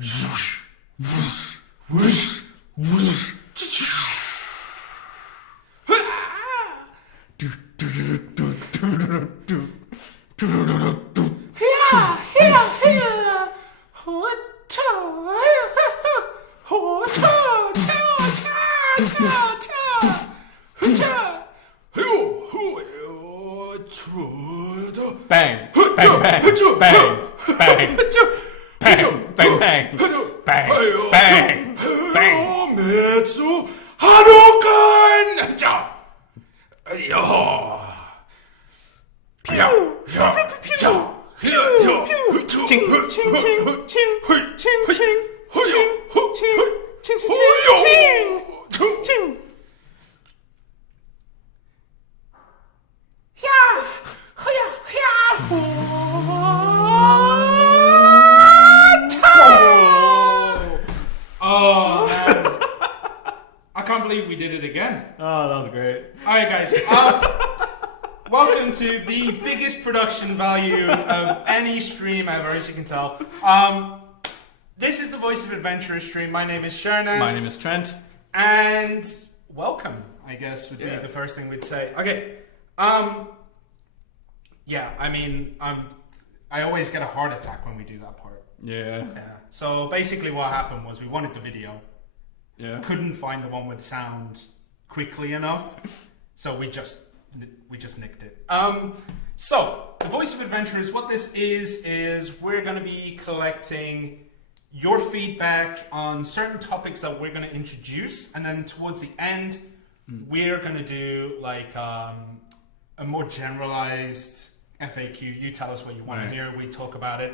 Bang, bang, bang, bang, bang, bang, bang, bang, bang, bang, bang. Metsu Harukan! Yo! Pew! Pew! Pew! Ching, ching, ching, ching, ching, ching, ching, ching, ching, ching. Oh, man. I can't believe we did it again. Oh, that was great. All right, guys. Welcome to the biggest production value of any stream ever, as you can tell. This is the Voice of Adventurers stream. My name is Shirna. My name is Trent. And welcome, I guess, would be the first thing we'd say. Okay. Yeah, I mean, I always get a heart attack when we do that part. Yeah. So basically what happened was we wanted the video. Yeah. Couldn't find the one with sound quickly enough. So we just nicked it. So the Voice of Adventurers, what this is we're going to be collecting your feedback on certain topics that we're going to introduce, and then towards the end we're going to do like a more generalized FAQ. You tell us what you want to hear, we talk about it.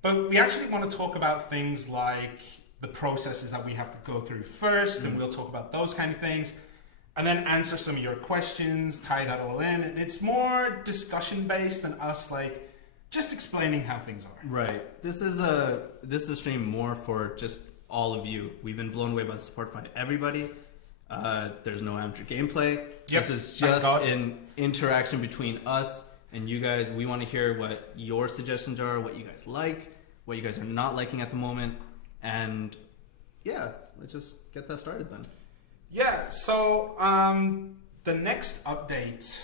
But we actually want to talk about things like the processes that we have to go through first, and we'll talk about those kind of things, and then answer some of your questions, tie that all in. And it's more discussion based than us like just explaining how things are. Right. This is a stream more for just all of you. We've been blown away by the support from everybody. There's no amateur gameplay. Yep. This is just an interaction between us and you guys. We want to hear what your suggestions are, what you guys like, what you guys are not liking at the moment. And yeah, let's just get that started then. Yeah, so the next update,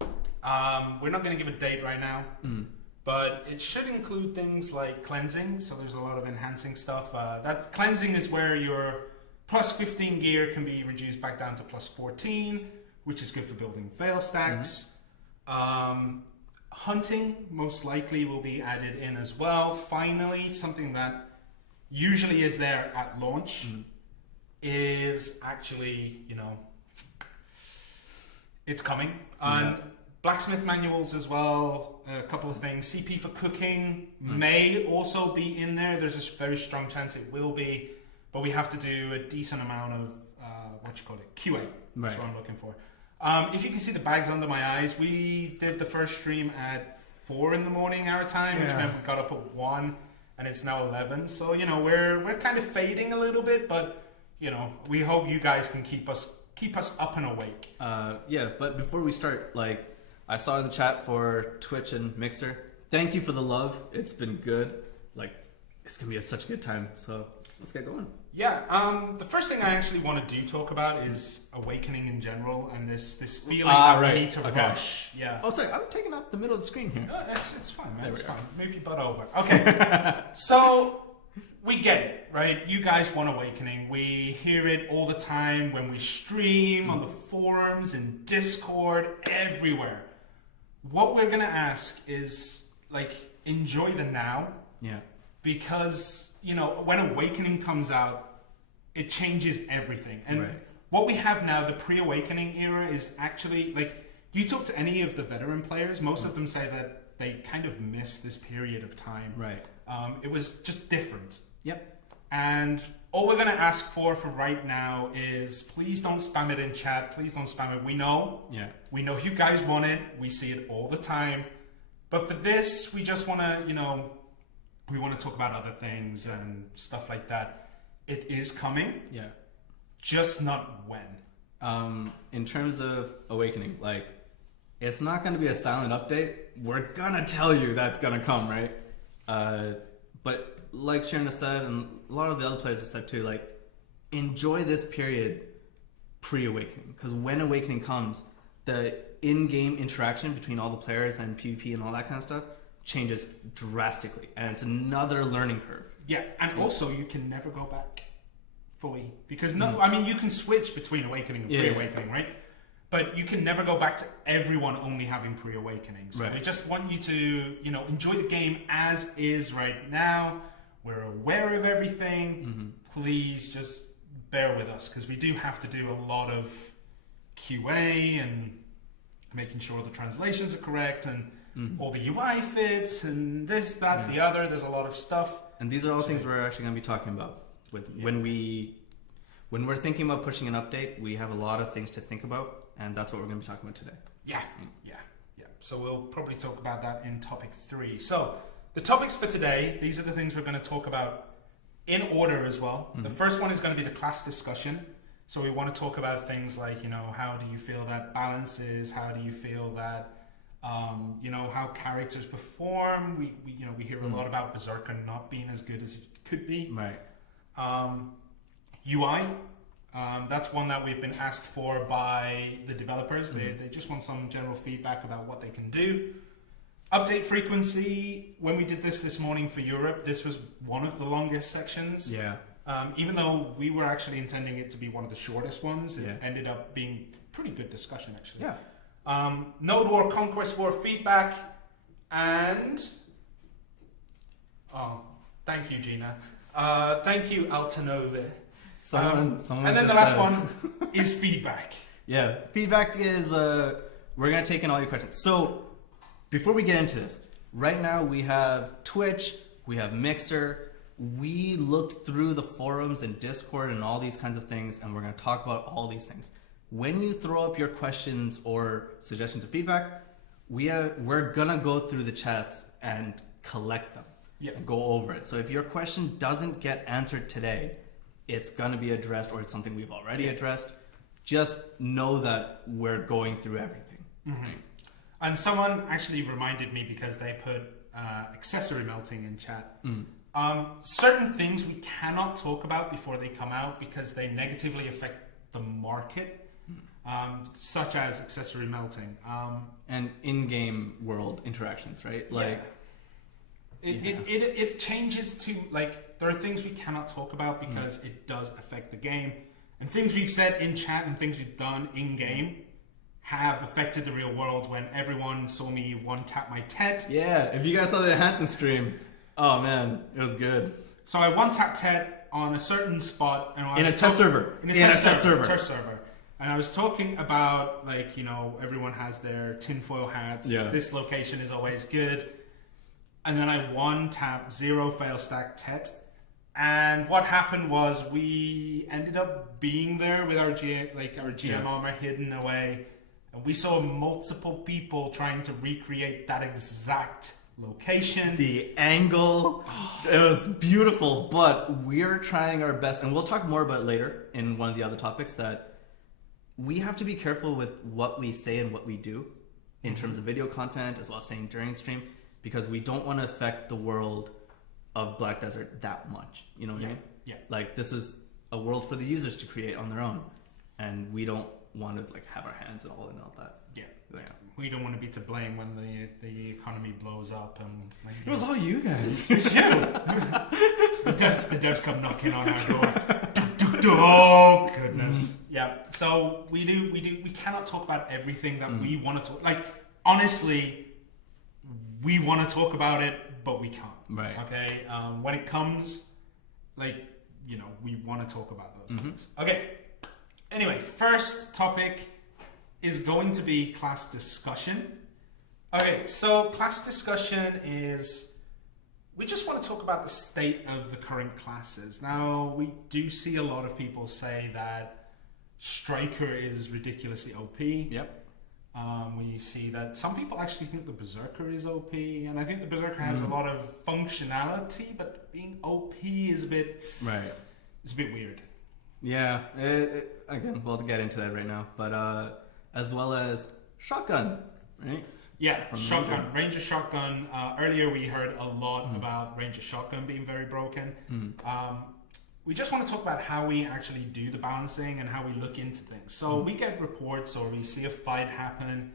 we're not going to give a date right now, but it should include things like cleansing. So there's a lot of enhancing stuff. That cleansing is where your plus 15 gear can be reduced back down to plus 14, which is good for building fail stacks. Hunting most likely will be added in as well. Finally, something that usually is there at launch is actually, it's coming. Blacksmith Manuals as well, a couple of things. CP for cooking may also be in there. There's a very strong chance it will be, but we have to do a decent amount of, QA. That's what I'm looking for. If you can see the bags under my eyes, we did the first stream at 4 in the morning our time, which meant we got up at 1, and it's now 11. So, we're kind of fading a little bit, but, we hope you guys can keep us up and awake. Yeah, but before we start, I saw in the chat for Twitch and Mixer, thank you for the love. It's been good. It's going to be such a good time. So let's get going. Yeah, the first thing I actually want to talk about is awakening in general, and this feeling that we need to rush. Yeah. Oh, sorry, I'm taking up the middle of the screen here. It's fine, man. It's fine. Move your butt over. Okay. So we get it, right? You guys want awakening. We hear it all the time when we stream, on the forums, in Discord, everywhere. What we're gonna ask is enjoy the now. Yeah. Because when awakening comes out, it changes everything. And what we have now, the pre-awakening era, is actually you talk to any of the veteran players, most of them say that they kind of miss this period of time. Right. It was just different. Yep. And all we're going to ask for right now is please don't spam it in chat. Please don't spam it. We know. Yeah. We know you guys want it. We see it all the time. But for this, we just want to, we want to talk about other things and stuff like that. It is coming. Yeah. Just not when. In terms of awakening, it's not going to be a silent update. We're going to tell you that's going to come, right? But like Shirna said, and a lot of the other players have said too, like, enjoy this period pre-awakening, because when awakening comes, the in-game interaction between all the players and PvP and all that kind of stuff changes drastically, and it's another learning curve. Yeah, and also you can never go back fully, because I mean, you can switch between awakening and pre-awakening, right? But you can never go back to everyone only having pre-awakening. So we just want you to, you know, enjoy the game as is right now. We're aware of everything. Please just bear with us, because we do have to do a lot of QA and making sure the translations are correct and all the UI fits and this, that, the other. There's a lot of stuff. And these are all things we're actually going to be talking about with when we're thinking about pushing an update. We have a lot of things to think about, and that's what we're going to be talking about today. Yeah. So we'll probably talk about that in topic 3. So the topics for today, these are the things we're going to talk about in order as well. The first one is going to be the class discussion. So we want to talk about things like, you know, how do you feel that balance is? How do you feel that, you know, how characters perform? We hear a lot about Berserker not being as good as it could be. Right. UI, that's one that we've been asked for by the developers. They just want some general feedback about what they can do. Update frequency, when we did this morning for Europe, this was one of the longest sections. Yeah. Even though we were actually intending it to be one of the shortest ones, it ended up being pretty good discussion, actually. Yeah. Node War, Conquest War feedback, and... Oh, thank you, Gina. Thank you, Altanove. Someone and then the last one is feedback. Yeah, feedback is, we're going to take in all your questions. So, before we get into this, right now we have Twitch, we have Mixer. We looked through the forums and Discord and all these kinds of things, and we're going to talk about all these things. When you throw up your questions or suggestions or feedback, we're going to go through the chats and collect them and go over it. So if your question doesn't get answered today, it's going to be addressed, or it's something we've already addressed. Just know that we're going through everything. Right? And someone actually reminded me, because they put accessory melting in chat. Certain things we cannot talk about before they come out because they negatively affect the market, such as accessory melting. And in-game world interactions, right? Like, it changes to, like, there are things we cannot talk about because it does affect the game. And things we've said in chat and things we've done in-game have affected the real world. When everyone saw me one-tap my Tet. Yeah, if you guys saw the enhancement stream, oh man, it was good. So I one-tap Tet on a certain spot. And in a test server. In a test server. And I was talking about, like, you know, everyone has their tinfoil hats. Yeah. This location is always good. And then I one-tap 0 fail stack Tet. And what happened was we ended up being there with our GM armor hidden away. And we saw multiple people trying to recreate that exact location. The angle, it was beautiful, but we're trying our best, and we'll talk more about it later in one of the other topics, that we have to be careful with what we say and what we do in terms of video content, as well as saying during stream, because we don't want to affect the world of Black Desert that much. You know what I mean? Yeah. Like, this is a world for the users to create on their own, and we don't want to, like, have our hands and all in all that. Yeah. We don't want to be to blame when the economy blows up. And like, it was all you guys. It's you. The devs come knocking on our door. Oh goodness. Yeah. So we cannot talk about everything that we want to talk. Like, honestly, we want to talk about it, but we can't. Right. Okay. When it comes, like, you know, we want to talk about those things. Okay. Anyway, first topic is going to be class discussion. Okay, so class discussion is, we just want to talk about the state of the current classes. Now, we do see a lot of people say that Striker is ridiculously OP. Yep. We see that some people actually think the Berserker is OP, and I think the Berserker has a lot of functionality, but being OP is a bit... Right. It's a bit weird. Yeah, again, we'll get into that right now, but as well as Shotgun, right? Yeah, From the shotgun, Ranger shotgun. Earlier we heard a lot about Ranger shotgun being very broken. We just want to talk about how we actually do the balancing and how we look into things. So we get reports or we see a fight happen,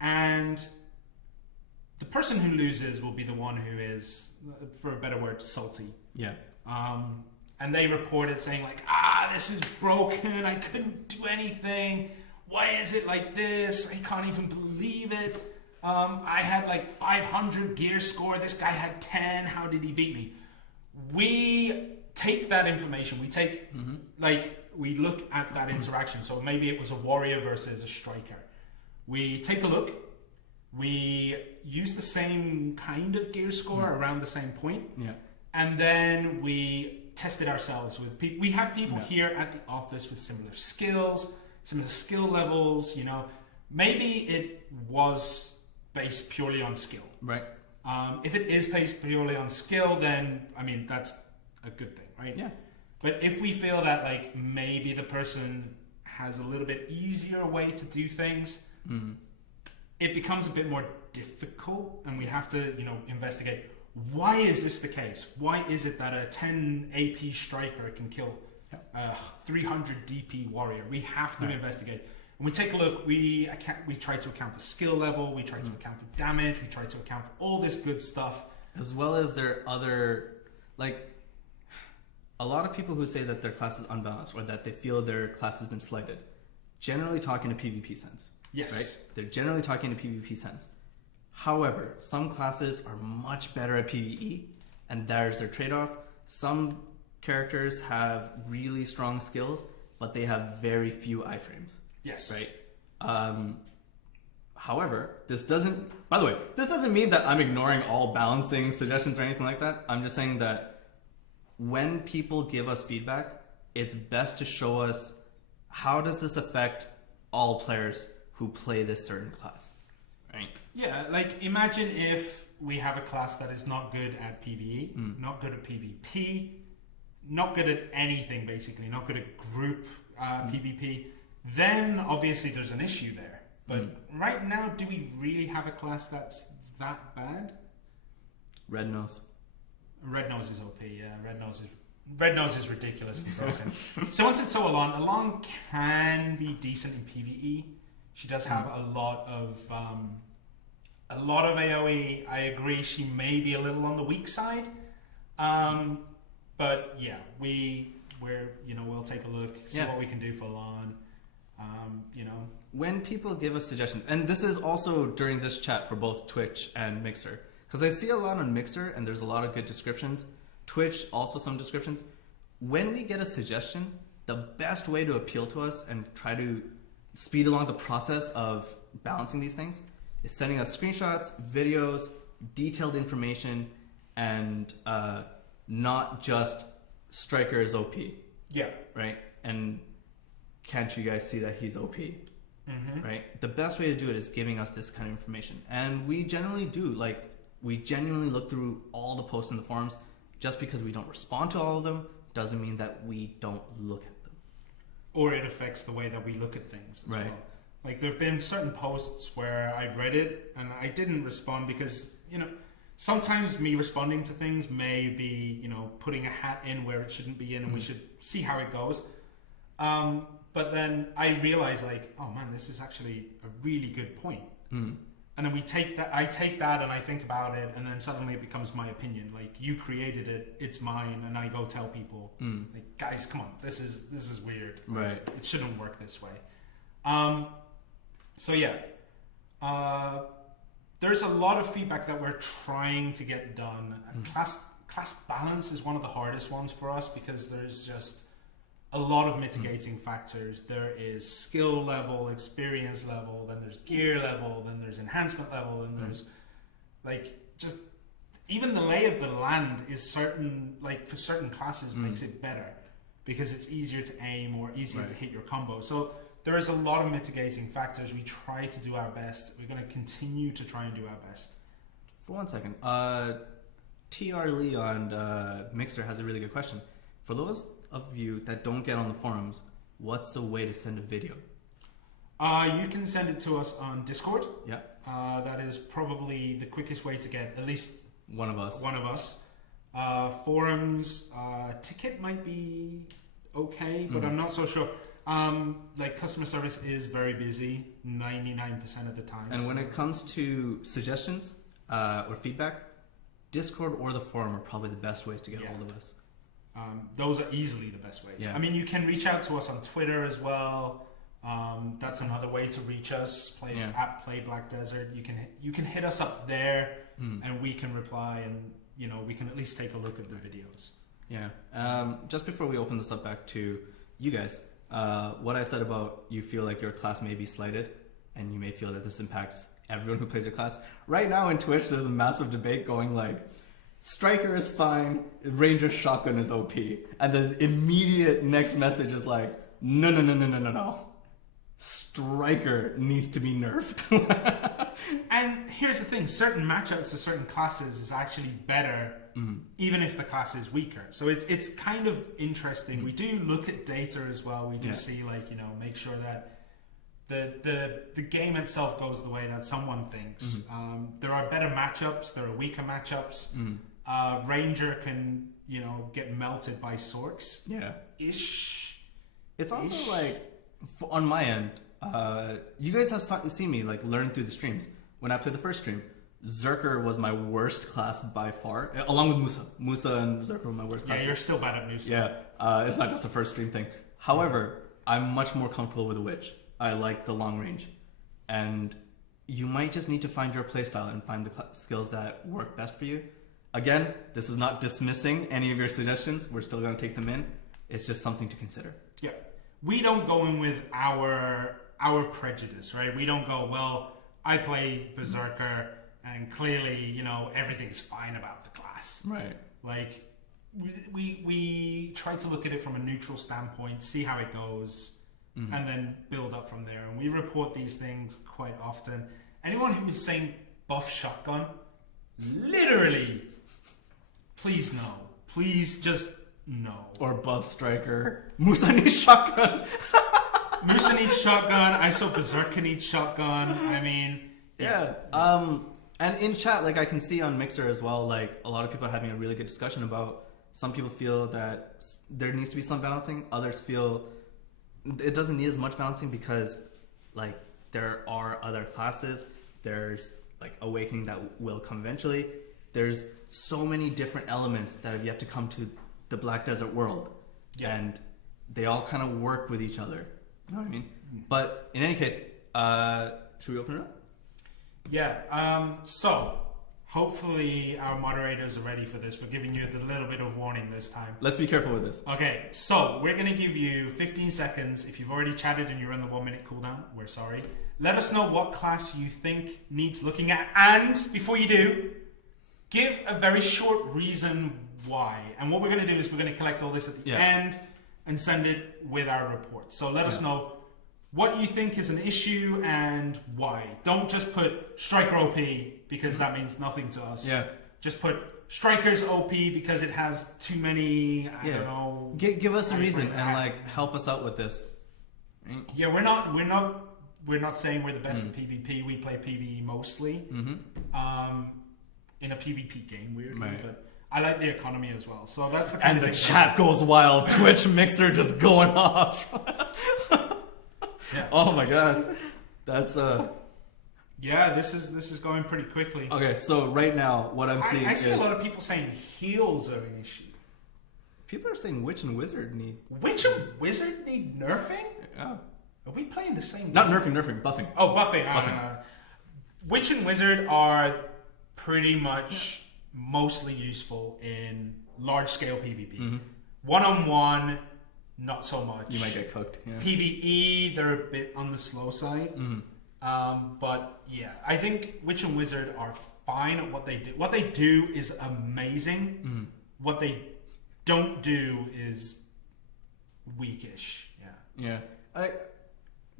and the person who loses will be the one who is, for a better word, salty. Yeah. And they report it saying like, this is broken, I couldn't do anything, why is it like this, I can't even believe it, I had like 500 gear score, this guy had 10, how did he beat me? We take that information, we take, we look at that interaction, so maybe it was a warrior versus a striker. We take a look, we use the same kind of gear score around the same point, and then we test it ourselves with people. We have people here at the office with similar skills, similar skill levels, you know. Maybe it was based purely on skill. Right. If it is based purely on skill, then, I mean, that's a good thing, right? Yeah. But if we feel that, like, maybe the person has a little bit easier way to do things, it becomes a bit more difficult, and we have to, you know, investigate, why is this the case? Why is it that a 10 AP striker can kill a 300 DP warrior? We have to investigate. When we take a look, we try to account for skill level, we try to account for damage, we try to account for all this good stuff. As well as their other, like, a lot of people who say that their class is unbalanced or that they feel their class has been slighted, generally talking to PvP sense. Yes. Right? They're generally talking to PvP sense. However, some classes are much better at PvE, and there's their trade-off. Some characters have really strong skills, but they have very few iframes. Yes. Right? However, this doesn't mean that I'm ignoring all balancing suggestions or anything like that. I'm just saying that when people give us feedback, it's best to show us how does this affect all players who play this certain class. Right? Yeah, like imagine if we have a class that is not good at PvE, not good at PvP, not good at anything basically, not good at group PvP, then obviously there's an issue there. But right now, do we really have a class that's that bad? Red Nose. Red Nose is OP, yeah. Red Nose is ridiculously broken. So once it's so Alon can be decent in PvE. She does have a lot of AoE. I agree, she may be a little on the weak side. But yeah, we'll take a look, see what we can do for Alon. When people give us suggestions, and this is also during this chat for both Twitch and Mixer, because I see a lot on Mixer and there's a lot of good descriptions. Twitch, also some descriptions. When we get a suggestion, the best way to appeal to us and try to speed along the process of balancing these things is sending us screenshots, videos, detailed information, and not just Striker is OP. Yeah. Right? And can't you guys see that he's OP? Right? The best way to do it is giving us this kind of information. And we generally do. Like, we genuinely look through all the posts in the forums. Just because we don't respond to all of them doesn't mean that we don't look at them. Or it affects the way that we look at things as right. well. Like, there have been certain posts where I've read it and I didn't respond because, sometimes me responding to things may be, putting a hat in where it shouldn't be in, and we should see how it goes. But then I realize, like, oh man, this is actually a really good point. And then I take that and I think about it, and then suddenly it becomes my opinion. Like, you created it, it's mine, and I go tell people, like, guys, come on, this is weird. Right. Like, it shouldn't work this way. So yeah, there's a lot of feedback that we're trying to get done. Class balance is one of the hardest ones for us because there's just a lot of mitigating factors. There is skill level, experience level, then there's gear level, then there's enhancement level, and there's just even the lay of the land is certain, like for certain classes makes it better because it's easier to aim or easier to hit your combo. So there is a lot of mitigating factors. We try to do our best. We're going to continue to try and do our best. For 1 second, TR Lee on Mixer has a really good question. For those of you that don't get on the forums, what's a way to send a video? You can send it to us on Discord. Yeah. That is probably the quickest way to get at least One of us. Forums, ticket might be okay, but I'm not so sure. Like customer service is very busy 99% of the time. And when it comes to suggestions or feedback, Discord or the forum are probably the best ways to get hold of us. Those are easily the best ways. Yeah. I mean, you can reach out to us on Twitter as well. That's another way to reach us. At Play Black Desert. You can hit us up there, and we can reply, and we can at least take a look at the videos. Yeah. Just before we open this up back to you guys, what I said about you feel like your class may be slighted, and you may feel that this impacts everyone who plays your class. Right now in Twitch, there's a massive debate going like, Striker is fine, Ranger Shotgun is OP, and the immediate next message is like, no. Striker needs to be nerfed. And here's the thing, certain matchups to certain classes is actually better, even if the class is weaker. So it's kind of interesting. We do look at data as well. We do see make sure that the game itself goes the way that someone thinks. There are better matchups, there are weaker matchups. Ranger can, get melted by Sorks. Yeah. Ish. It's also like, on my end, you guys have seen me like learn through the streams. When I played the first stream, Zerker was my worst class by far, along with Musa. Musa and Zerker were my worst class. Yeah, you're still bad at Musa. Yeah, it's not just a first stream thing. However, I'm much more comfortable with the Witch. I like the long range. And you might just need to find your playstyle and find the skills that work best for you. Again, this is not dismissing any of your suggestions. We're still going to take them in. It's just something to consider. Yeah. We don't go in with our prejudice, right? We don't go, well, I play Berserker and clearly, everything's fine about the class. Right. Like, we try to look at it from a neutral standpoint, see how it goes, and then build up from there. And we report these things quite often. Anyone who is saying buff shotgun, literally, please no. Please just no. Or buff striker. Musa needs shotgun. Musa needs shotgun. I saw Berserker needs shotgun. I mean, yeah. And in chat, like I can see on Mixer as well, like a lot of people are having a really good discussion about. Some people feel that there needs to be some balancing. Others feel it doesn't need as much balancing because, like, there are other classes. There's like Awakening that will come eventually. There's so many different elements that have yet to come to the Black Desert world, and they all kind of work with each other. You know what I mean? But in any case, should we open it up? Yeah. So hopefully our moderators are ready for this. We're giving you a little bit of warning this time. Let's be careful with this. Okay. So we're going to give you 15 seconds. If you've already chatted and you're in the 1 minute cooldown, we're sorry. Let us know what class you think needs looking at, and before you do, give a very short reason why. And what we're going to do is we're going to collect all this at the end and send it with our report. So let us know what you think is an issue and why. Don't just put Striker OP because that means nothing to us. Yeah. Just put Striker's OP because it has too many, I don't know. Give us a reason and like help us out with this. Yeah, we're not saying we're the best at PvP. We play PvE mostly. In a PvP game, weirdly, but I like the economy as well. So that's the kind of thing. And the chat goes wild. Twitch Mixer just going off. Oh my god, that's Yeah, this is going pretty quickly. Okay, so right now what I'm seeing I see a lot of people saying heals are an issue. People are saying Witch and Wizard need nerfing. Yeah. Are we playing the same game? Not nerfing, buffing. Oh, buffing. Witch and Wizard are pretty much mostly useful in large-scale PvP. One-on-one, not so much. You might get cooked. Yeah. PvE, they're a bit on the slow side. But yeah, I think Witch and Wizard are fine at what they do. What they do is amazing. What they don't do is weakish. Yeah.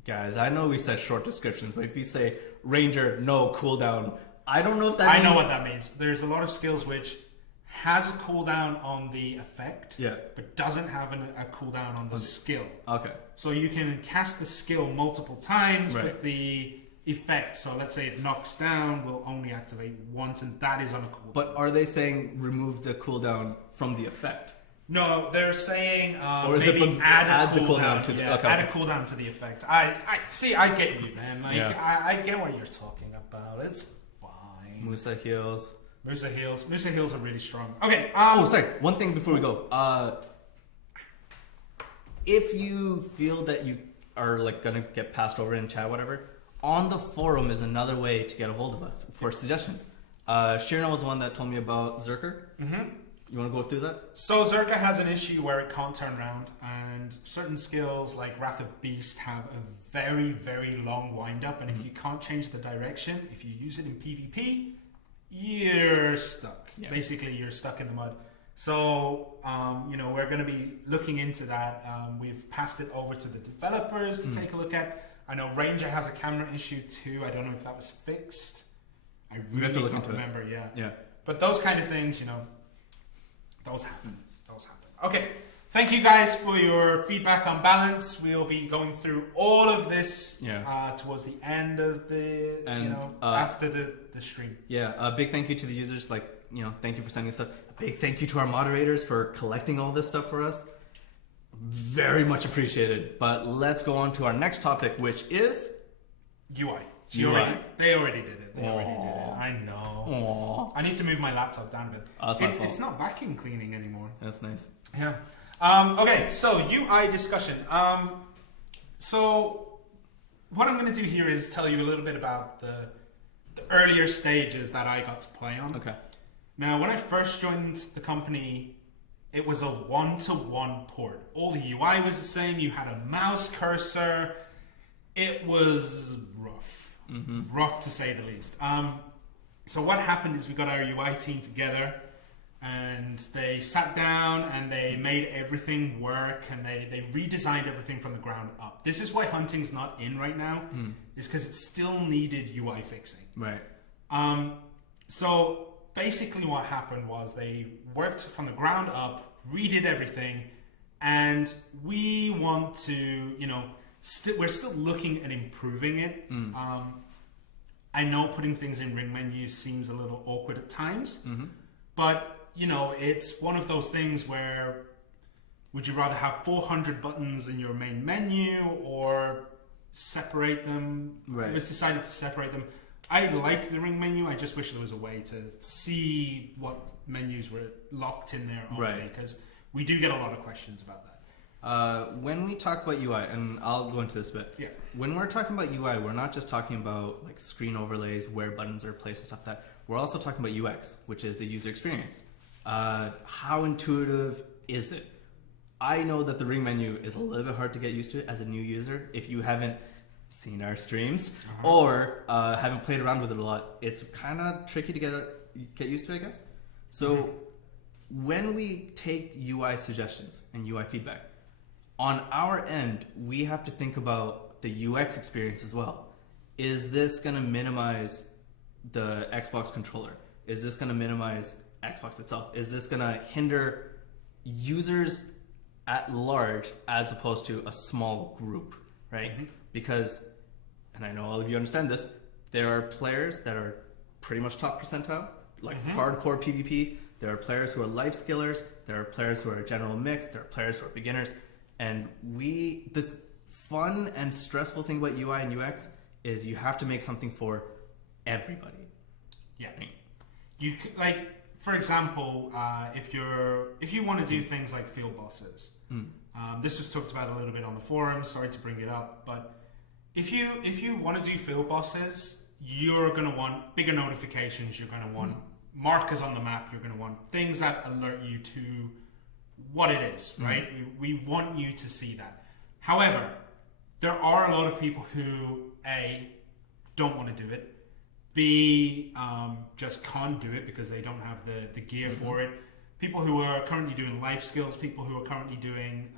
Guys, I know we said short descriptions, but if you say Ranger, no cooldown, I don't know if that means... I know what that means. There's a lot of skills which has a cooldown on the effect, Yeah. but doesn't have a cooldown on the skill. Okay. So you can cast the skill multiple times, Right. but the effect, so let's say it knocks down, will only activate once, and that is on a cooldown. But are they saying remove the cooldown from the effect? No, they're saying Or is maybe it add the a cooldown cooldown to the- yeah, okay. add a cooldown to the effect. I see. I get you, man. Like Yeah. I get what you're talking about. It's fine. Musa heals. Musa heals are really strong. Okay. Oh, sorry. One thing before we go. If you feel that you are like gonna get passed over in chat, whatever, on the forum is another way to get a hold of us for suggestions. Shirna was the one that told me about Zerker. Mm-hmm. You want to go through that? So Zerka has an issue where it can't turn around, and certain skills like Wrath of Beast have a very, very long wind up, and if you can't change the direction, if you use it in PvP, you're stuck. Yeah. Basically, you're stuck in the mud. So, we're going to be looking into that. We've passed it over to the developers to take a look at. I know Ranger has a camera issue too. I don't know if that was fixed. I We have really to look can't into it. remember. Yeah. Yeah. But those kind of things, those happen. Okay. Thank you guys for your feedback on balance. We'll be going through all of this towards the end of the, after the stream. Yeah. A big thank you to the users. Thank you for sending us up. A big thank you to our moderators for collecting all this stuff for us. Very much appreciated. But let's go on to our next topic, which is UI. UI. They already did it. I know. Aww. I need to move my laptop down a bit. That's my fault. It's not vacuum cleaning anymore. That's nice. Yeah. Okay, so UI discussion. So what I'm going to do here is tell you a little bit about the earlier stages that I got to play on. Okay. Now, when I first joined the company, it was a one-to-one port. All the UI was the same. You had a mouse cursor. It was rough. Mm-hmm. Rough to say the least. So what happened is we got our UI team together, and they sat down and they made everything work, and they redesigned everything from the ground up. This is why hunting's not in right now, is because it still needed UI fixing. Right. So basically what happened was they worked from the ground up, redid everything, and we want to, we're still looking at improving it. I know putting things in ring menus seems a little awkward at times, but it's one of those things where would you rather have 400 buttons in your main menu or separate them? Right. It was decided to separate them. I like the ring menu. I just wish there was a way to see what menus were locked in there only, because we do get a lot of questions about that. When we talk about UI, and I'll go into this a bit. Yeah. When we're talking about UI, we're not just talking about like screen overlays, where buttons are placed and stuff like that. We're also talking about UX, which is the user experience. How intuitive is it? I know that the ring menu is a little bit hard to get used to as a new user. If you haven't seen our streams or haven't played around with it a lot, it's kind of tricky to get used to, I guess. So when we take UI suggestions and UI feedback, on our end, we have to think about the UX experience as well. Is this going to minimize the Xbox controller? Is this going to minimize Xbox itself? Is this going to hinder users at large as opposed to a small group, right? Because, and I know all of you understand this, there are players that are pretty much top percentile, like hardcore PvP. There are players who are life skillers. There are players who are general mix. There are players who are beginners. And the fun and stressful thing about UI and UX is you have to make something for everybody. Yeah. You could, like, for example, if you want to do things like field bosses, this was talked about a little bit on the forum. Sorry to bring it up, but if you want to do field bosses, you're going to want bigger notifications. You're going to want markers on the map. You're going to want things that alert you to what it is, right? We want you to see that. However, there are a lot of people who A, don't want to do it, B, just can't do it because they don't have the gear for it. People who are currently doing life skills, people who are currently doing,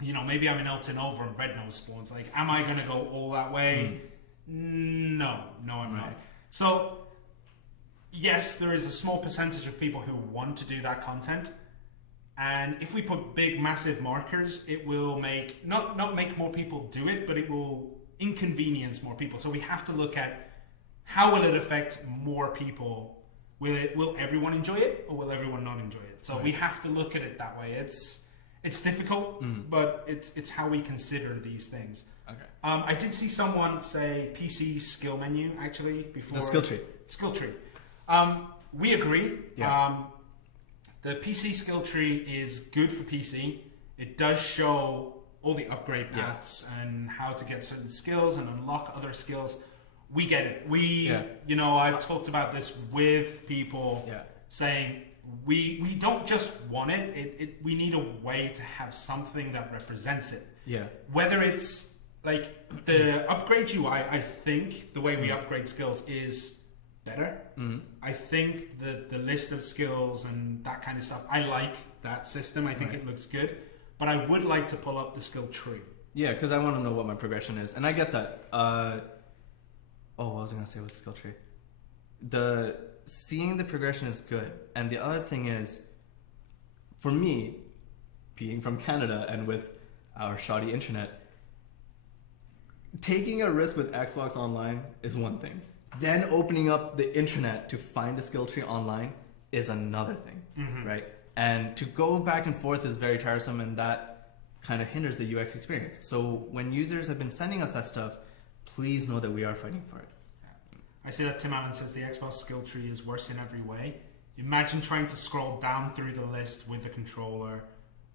maybe I'm in Elton Over and Red Nose spawns. Like, am I going to go all that way? No, I'm not. So yes, there is a small percentage of people who want to do that content. And if we put big, massive markers, it will make, not make more people do it, but it will inconvenience more people. So we have to look at how will it affect more people. Will everyone enjoy it, or will everyone not enjoy it? So we have to look at it that way. It's difficult, but it's how we consider these things. Okay. I did see someone say PC skill menu actually before. The skill tree. Skill tree. We agree. Yeah. The PC skill tree is good for PC. It does show all the upgrade paths and how to get certain skills and unlock other skills. We get it. You know, I've talked about this with people saying we don't just want it. We need a way to have something that represents it. Yeah. Whether it's like the upgrade UI, I think the way we upgrade skills is better. I think the list of skills and that kind of stuff, I like that system. I think it looks good, but I would like to pull up the skill tree. Yeah, because I want to know what my progression is, and I get that. What was I gonna say with skill tree? Seeing the progression is good, and the other thing is, for me, being from Canada and with our shoddy internet, taking a risk with Xbox Online is one thing. Then opening up the internet to find a skill tree online is another thing, right? And to go back and forth is very tiresome, and that kind of hinders the UX experience. So when users have been sending us that stuff, please know that we are fighting for it. I see that Tim Allen says the Xbox skill tree is worse in every way. Imagine trying to scroll down through the list with the controller,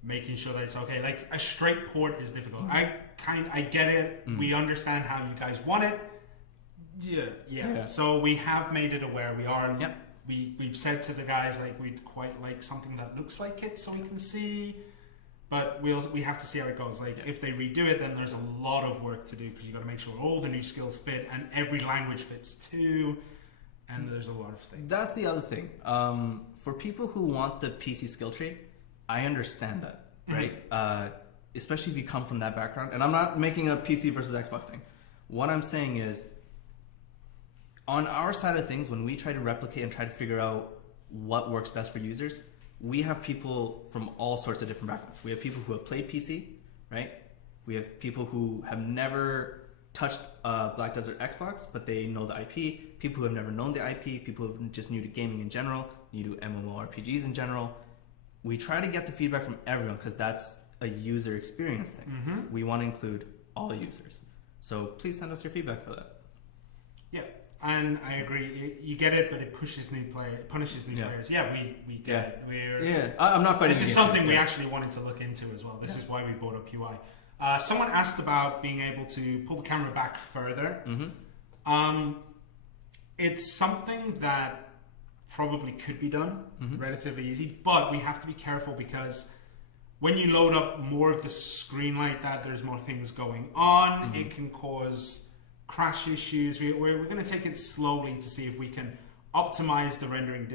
making sure that it's okay. Like a straight port is difficult. I get it. We understand how you guys want it. Yeah. So we have made it aware. We are. Yep. We've said to the guys like we'd quite like something that looks like it so we can see. But we have to see how it goes. Like if they redo it, then there's a lot of work to do because you got to make sure all the new skills fit and every language fits too. And there's a lot of things. That's the other thing. For people who want the PC skill tree, I understand that, right? Especially if you come from that background. And I'm not making a PC versus Xbox thing. What I'm saying is, on our side of things, when we try to replicate and try to figure out what works best for users, we have people from all sorts of different backgrounds. We have people who have played PC, right? We have people who have never touched Black Desert Xbox, but they know the IP. People who have never known the IP. People who are just new to gaming in general, new to MMORPGs in general. We try to get the feedback from everyone because that's a user experience thing. We want to include all users. So please send us your feedback for that. Yeah. And I agree. You get it, but it punishes new players. Yeah, we get it. I'm not fighting. This is something we actually wanted to look into as well. This is why we brought up UI. Someone asked about being able to pull the camera back further. It's something that probably could be done relatively easy, but we have to be careful because when you load up more of the screen like that, there's more things going on. It can cause crash issues. We're going to take it slowly to see if we can optimize the rendering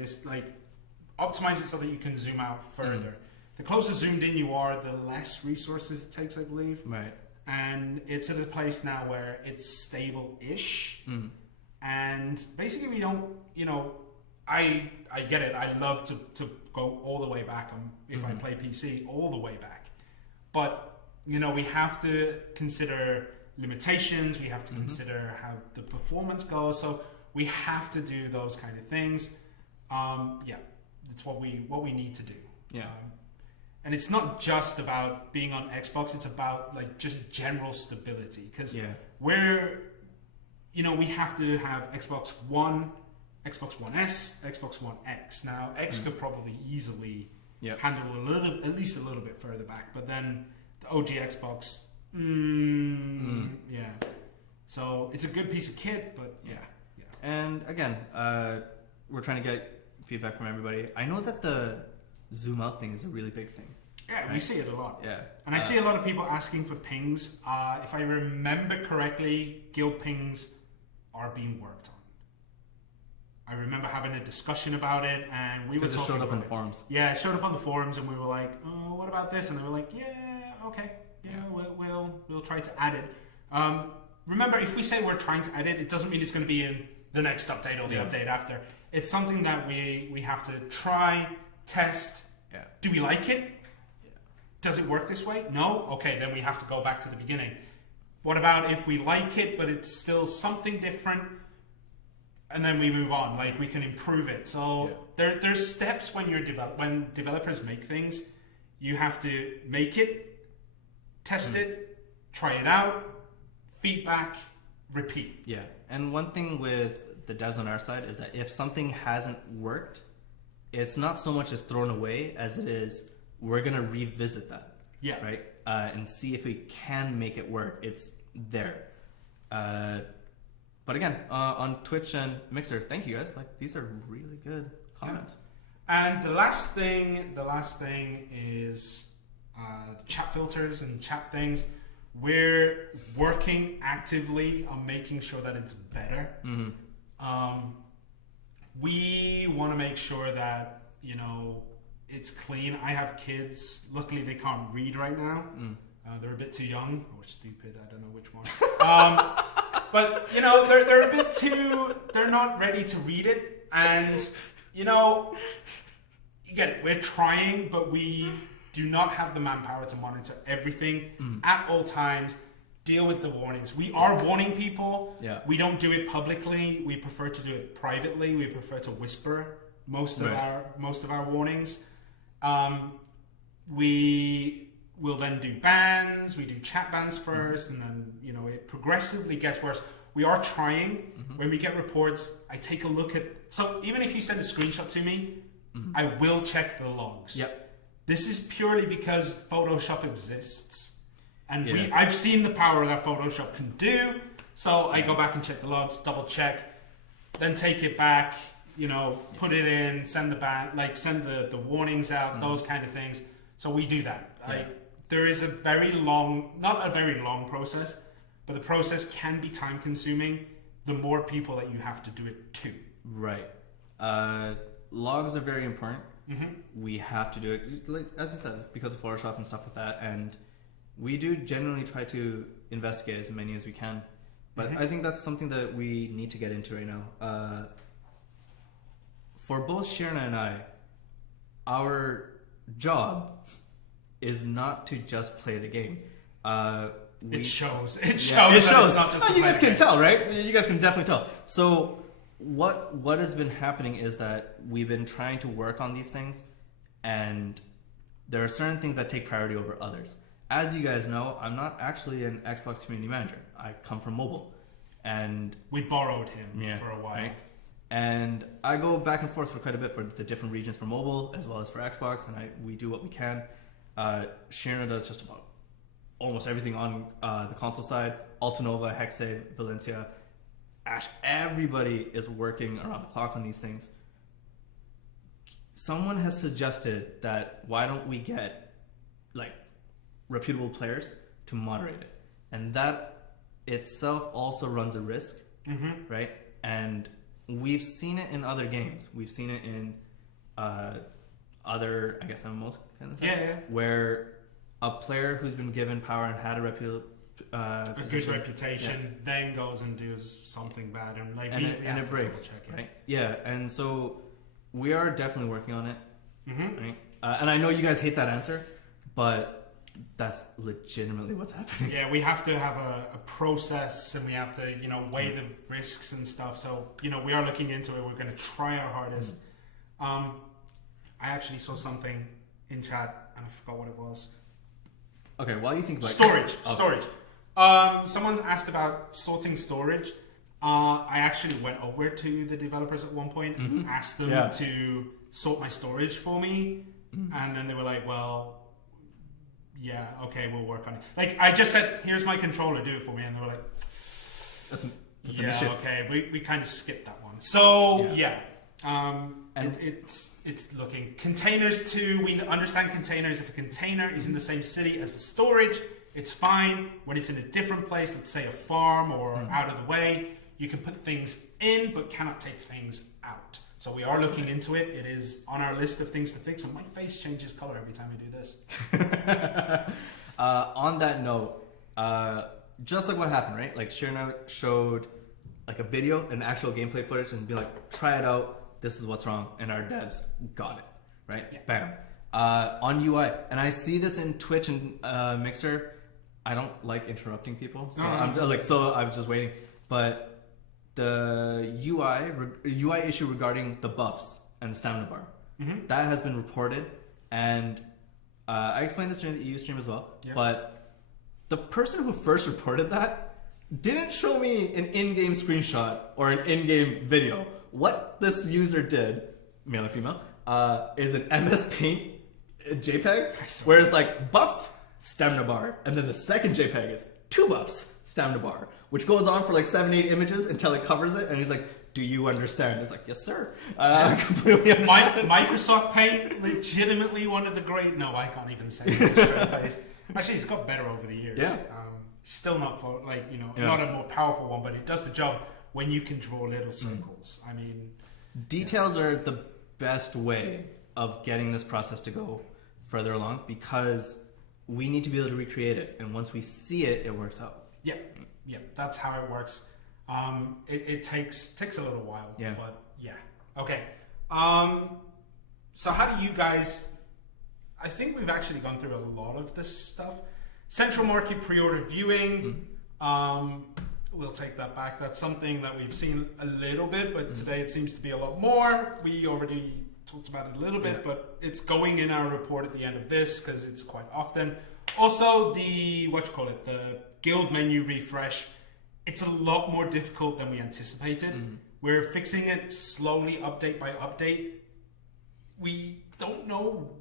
optimize it so that you can zoom out further. The closer zoomed in you are, the less resources it takes, I believe. Right. And it's at a place now where it's stable-ish. And basically we don't, I get it. I love to go all the way back if I play PC, all the way back. But, we have to consider limitations. We have to consider how the performance goes. So we have to do those kind of things. That's what we need to do. And it's not just about being on Xbox. It's about just general stability because we have to have Xbox One, Xbox One S, Xbox One X. Now X could probably easily handle at least a little bit further back, but then the OG Xbox. So it's a good piece of kit, but And again, we're trying to get feedback from everybody. I know that the zoom out thing is a really big thing. Yeah, right? We see it a lot. Yeah. And I see a lot of people asking for pings. If I remember correctly, guild pings are being worked on. I remember having a discussion about it, and we were talking about it. It showed up on the forums. Yeah, it showed up on the forums, and we were like, "Oh, what about this?" And they were like, "Yeah, okay, we'll try to add it." Remember, if we say we're trying to add it, it doesn't mean it's going to be in the next update or the update after. It's something that we have to try, test. Yeah. Do we like it? Does it work this way? No? Okay, then we have to go back to the beginning. What about if we like it, but it's still something different, and then we move on? Like, we can improve it. So there's steps when when developers make things. You have to make it, test it, try it out, feedback, repeat. Yeah, and one thing with the devs on our side is that if something hasn't worked, it's not so much as thrown away as it is we're gonna revisit that. Yeah. Right. And see if we can make it work. It's there. But again, on Twitch and Mixer, thank you guys. Like, these are really good comments. And the last thing is chat filters and chat things. We're working actively on making sure that it's better. We want to make sure that, you know, it's clean. I have kids. Luckily, they can't read right now. They're a bit too young or stupid. I don't know which one. But, you know, they're a bit too... They're not ready to read it. And, you know, you get it. We're trying, but we do not have the manpower to monitor everything at all times. Deal with the warnings. We are warning people. Yeah. We don't do it publicly. We prefer to do it privately. We prefer to whisper most of our warnings. We will then do bans. We do chat bans first, and then, you know, it progressively gets worse. We are trying. When we get reports, I take a look at. So even if you send a screenshot to me, I will check the logs. Yep. This is purely because Photoshop exists, and I've seen the power that Photoshop can do. So I go back and check the logs, double check, then take it back. You know, put it in, send the warnings out, those kind of things. So we do that. There is a very long, not a very long process, but the process can be time consuming the more people that you have to do it to. Right. Logs are very important. We have to do it, like, as you said, because of Photoshop and stuff like that. And we do generally try to investigate as many as we can. But I think that's something that we need to get into right now. For both Shirna and I, our job is not to just play the game. It shows. It shows. It's not just you guys can tell, right? You guys can definitely tell. So what has been happening is that we've been trying to work on these things, and there are certain things that take priority over others. As you guys know, I'm not actually an Xbox community manager. I come from mobile, and we borrowed him for a while. Right? And I go back and forth for quite a bit for the different regions for mobile as well as for Xbox, and we do what we can. Shirna does just about almost everything on the console side. Altanova, Hexe, Valencia, Ash, everybody is working around the clock on these things. Someone has suggested that why don't we get like reputable players to moderate it, and that itself also runs a risk, right? And we've seen it in other games. We've seen it in other, I guess, MMOs kind of thing. Where a player who's been given power and had a good reputation then goes and does something bad, and like and it breaks, right? Yeah, and so we are definitely working on it, right? And I know you guys hate that answer, but that's legitimately what's happening. Yeah, we have to have a process, and we have to, you know, weigh the risks and stuff. So, you know, we are looking into it. We're going to try our hardest. I actually saw something in chat, and I forgot what it was. Okay, while you think about storage. Someone's asked about sorting storage. I actually went over to the developers at one point and asked them to sort my storage for me, and then they were like, well, yeah, okay, we'll work on it. Like, I just said, here's my controller, do it for me. And they were like, that's an issue. Okay, we kind of skipped that one. So, it's looking. Containers too, we understand containers. If a container is in the same city as the storage, it's fine. When it's in a different place, let's say a farm or out of the way, you can put things in, but cannot take things out. So we are looking into it. It is on our list of things to fix, and my face changes color every time I do this. On that note, just like what happened, right? Like Shirna showed like a video, an actual gameplay footage, and be like, try it out. this is what's wrong, and our devs got it, right? Yeah. Bam. On UI, and I see this in Twitch and Mixer. I don't like interrupting people, so I was just waiting. But the UI issue regarding the buffs and the stamina bar, that has been reported, and I explained this during the EU stream as well. Yeah. But the person who first reported that didn't show me an in-game screenshot or an in-game video. What this user did, male or female, is an MS Paint JPEG, where it's like buff, stamina bar, and then the second JPEG is 2 buffs, stamina bar, which goes on for like 7-8 images until it covers it, and he's like, do you understand? It's like, yes, sir. I completely understand. Microsoft Paint, legitimately one of the great... No, I can't even say it straight face. Actually, it's got better over the years. Yeah. Still not for, like, you know, not a more powerful one, but it does the job when you can draw little circles. I mean... Details are the best way of getting this process to go further along, because we need to be able to recreate it, and once we see it, it works out. Yeah, that's how it works. It takes a little while, but yeah. Okay. So how do you guys? I think we've actually gone through a lot of this stuff. Central market pre-order viewing. We'll take that back. That's something that we've seen a little bit, but today it seems to be a lot more. We already talked about it a little bit, but it's going in our report at the end of this because it's quite often. Also, the the guild menu refresh. It's a lot more difficult than we anticipated. We're fixing it slowly, update by update. We don't know.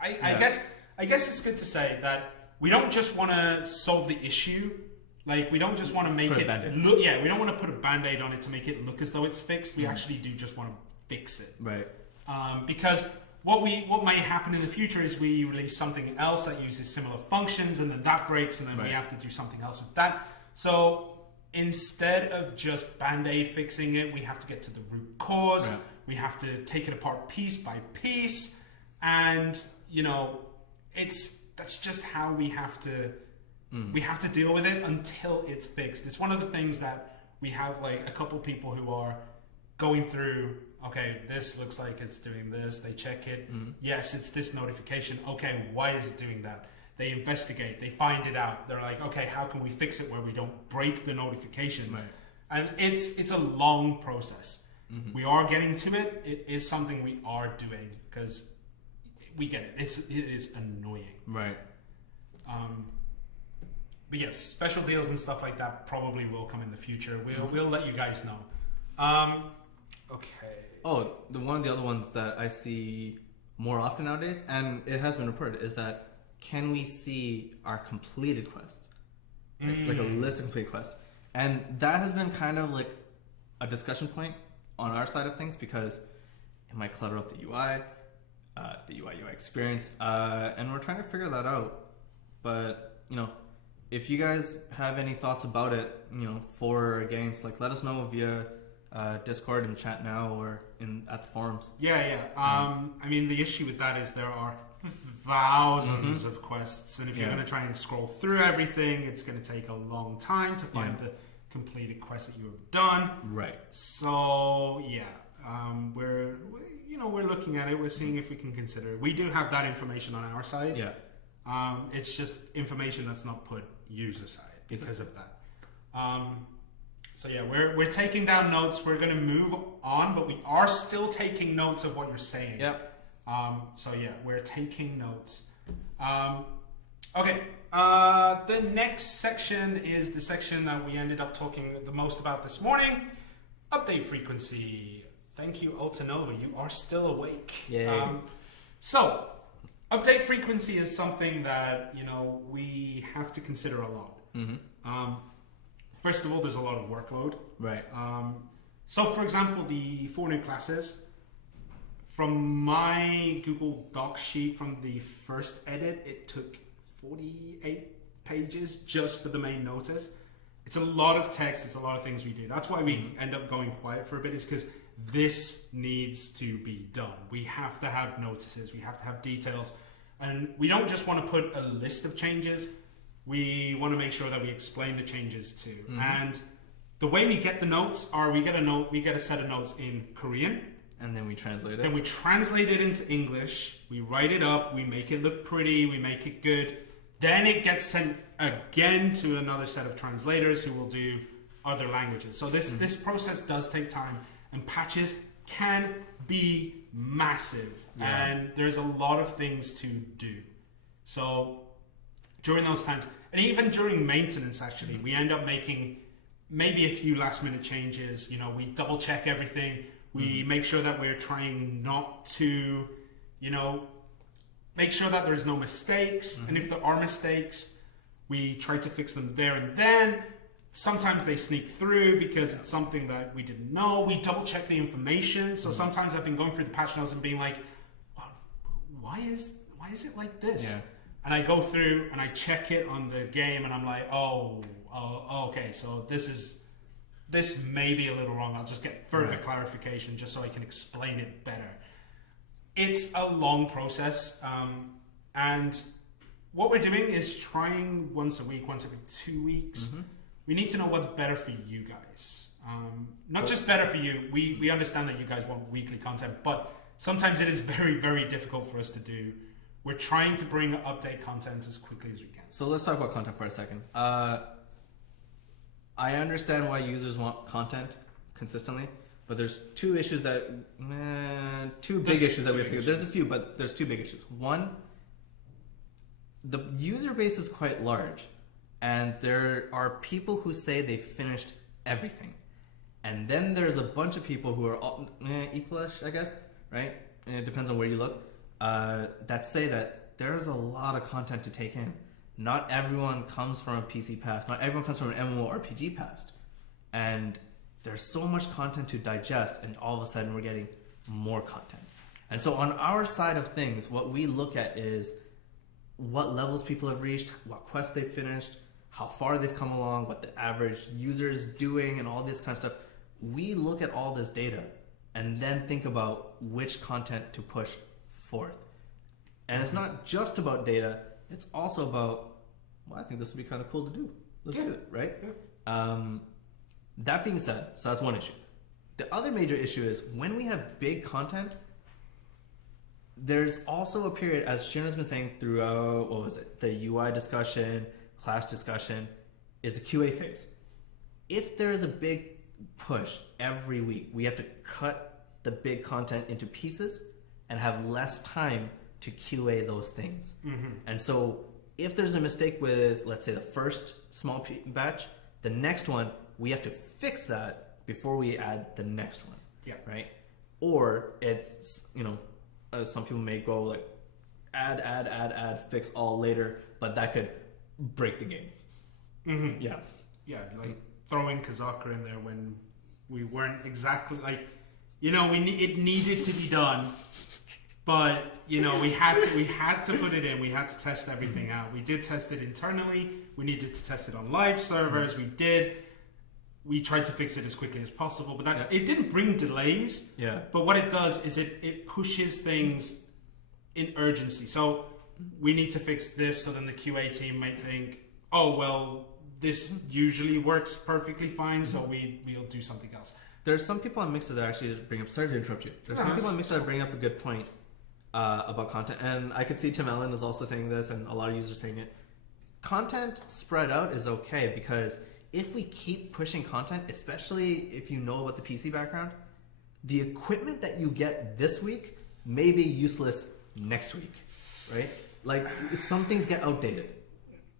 I guess it's good to say that we don't just want to solve the issue. Like, we don't just want to make it look. Yeah, we don't want to put a band-aid on it to make it look as though it's fixed. We actually do just want to fix it. Right. Because what may happen in the future is we release something else that uses similar functions, and then that breaks, and then we have to do something else with that. So instead of just band-aid fixing it, we have to get to the root cause. Yeah. We have to take it apart piece by piece, and you know, that's just how we have to deal with it until it's fixed. It's one of the things that we have, like, a couple people who are going through. Okay, this looks like it's doing this. They check it. Yes, it's this notification. Okay, why is it doing that? They investigate. They find it out. They're like, okay, how can we fix it where we don't break the notifications? Right. And it's a long process. We are getting to it. It is something we are doing because we get it. It is annoying. Right. But yes, special deals and stuff like that probably will come in the future. We'll let you guys know. Okay. Oh, one of the other ones that I see more often nowadays, and it has been reported, is that can we see our completed quests? Like a list of completed quests. And that has been kind of like a discussion point on our side of things, because it might clutter up the UI experience, and we're trying to figure that out. But, you know, if you guys have any thoughts about it, you know, for or against, like, let us know via Discord in the chat now or at the forums. I mean, the issue with that is there are thousands of quests, and if you're going to try and scroll through everything, it's going to take a long time to find the completed quest that you have done. Right. So we're looking at it. We're seeing if we can consider it. We do have that information on our side. Yeah. It's just information that's not put user side because of that. So yeah, we're taking down notes. We're going to move on, but we are still taking notes of what you're saying. Yep. So yeah, we're taking notes. Okay. The next section is the section that we ended up talking the most about this morning. Update frequency. Thank you, Altanova. You are still awake. Yay. So, update frequency is something that, you know, we have to consider a lot. First of all, there's a lot of workload. Right. So, for example, the 4 new classes, from my Google Docs sheet from the first edit, it took 48 pages just for the main notice. It's a lot of text. It's a lot of things we do. That's why we end up going quiet for a bit, is because this needs to be done. We have to have notices. We have to have details. And we don't just want to put a list of changes. We want to make sure that we explain the changes too. And the way we get the notes are we get a set of notes in Korean And then we translate it. Then we translate it into English. We write it up. We make it look pretty. We make it good. Then it gets sent again to another set of translators who will do other languages. So this process does take time, and patches can be massive, and there's a lot of things to do. So during those times, and even during maintenance, actually, we end up making maybe a few last minute changes. You know, we double check everything. We make sure that we're trying not to, you know, make sure that there's no mistakes. And if there are mistakes, we try to fix them there and then. Sometimes they sneak through because it's something that we didn't know. We double check the information. So sometimes I've been going through the patch notes and being like, why is it like this? Yeah. And I go through and I check it on the game and I'm like, oh okay, so this may be a little wrong. I'll just get further clarification just so I can explain it better. It's a long process, and what we're doing is trying once a week, once every 2 weeks. We need to know what's better for you guys. Not just better for you. We understand that you guys want weekly content, but sometimes it is very, very difficult for us to do. We're trying to bring update content as quickly as we can. So let's talk about content for a second. I understand why users want content consistently, but there's two issues that, two big issues that we have to. There's a few, but there's two big issues. One, the user base is quite large, and there are people who say they finished everything, and then there's a bunch of people who are all, equalish, I guess, right? And it depends on where you look. That say that there's a lot of content to take in. Not everyone comes from a PC past. Not everyone comes from an MMORPG past. And there's so much content to digest, and all of a sudden we're getting more content. And so on our side of things, what we look at is what levels people have reached, what quests they've finished, how far they've come along, what the average user is doing, and all this kind of stuff. We look at all this data and then think about which content to push forth. And it's not just about data, it's also about, well, I think this would be kind of cool to do. Let's do it, right? Yeah. That being said, so that's one issue. The other major issue is when we have big content, there's also a period, as Shirna's been saying throughout, what was it, the UI discussion, class discussion, is a QA phase. If there's a big push every week, we have to cut the big content into pieces and have less time to QA those things. And so if there's a mistake with, let's say, the first small batch, the next one, we have to fix that before we add the next one. Yeah. Right? Or it's, you know, some people may go like add, fix all later, but that could break the game. Yeah. Yeah, like throwing Kazaka in there when we weren't exactly like, you know, it needed to be done, but you know, we had to put it in. We had to test everything out. We did test it internally. We needed to test it on live servers. We did. We tried to fix it as quickly as possible, but that it didn't bring delays. Yeah. But what it does is it pushes things in urgency. So we need to fix this, so then the QA team might think, oh well, this usually works perfectly fine, so we'll do something else. There's some people on Mixer that actually just bring up. Sorry to interrupt you. There's some people on Mixer that bring up a good point about content, and I could see Tim Allen is also saying this, and a lot of users saying it. Content spread out is okay, because if we keep pushing content, especially if you know about the PC background, the equipment that you get this week may be useless next week, right? Like some things get outdated.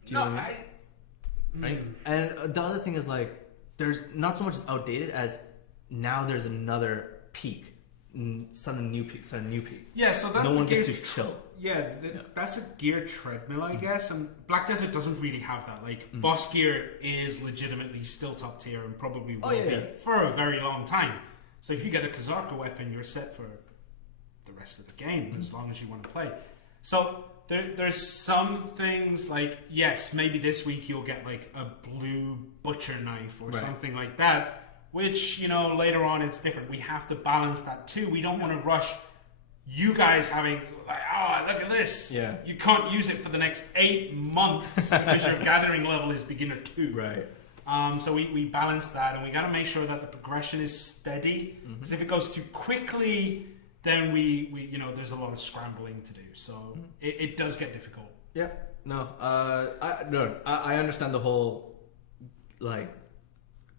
Do you know what I mean? Right? And the other thing is like, there's not so much as outdated as now there's another peak, some new peak. Yeah, so that's no the one gear gets to chill. That's a gear treadmill, I guess. And Black Desert doesn't really have that. Like Boss Gear is legitimately still top tier and probably will be for a very long time. So if you get a Kazarka weapon, you're set for the rest of the game as long as you want to play. So there's some things like, yes, maybe this week you'll get like a blue butcher knife or something like that, which, you know, later on it's different. We have to balance that too. We don't want to rush you guys having like, oh, look at this. Yeah. You can't use it for the next 8 months because your gathering level is beginner 2. Right. So we balance that, and we got to make sure that the progression is steady. Because if it goes too quickly, then we there's a lot of scrambling to do. So it does get difficult. Yeah. No. I understand the whole like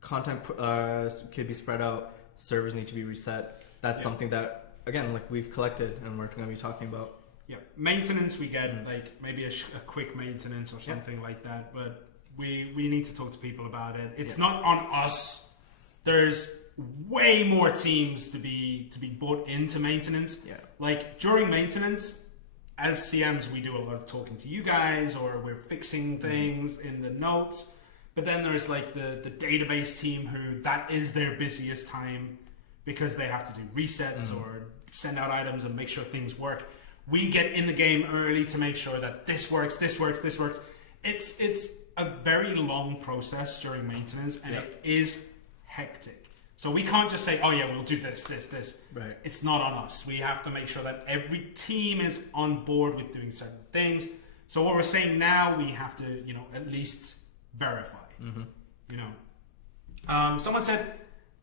content could be spread out. Servers need to be reset. That's something that again, like we've collected and we're going to be talking about. Yeah, maintenance we get like maybe a quick maintenance or something like that, but we need to talk to people about it. It's not on us. There's way more teams to be brought into maintenance. Yeah. Like during maintenance, as CMs, we do a lot of talking to you guys, or we're fixing things in the notes. But then there's like the database team who that is their busiest time because they have to do resets or send out items and make sure things work. We get in the game early to make sure that this works. It's a very long process during maintenance, and it is hectic. So we can't just say, oh yeah, we'll do this. Right. It's not on us. We have to make sure that every team is on board with doing certain things. So what we're saying now, we have to, at least verify. Someone said,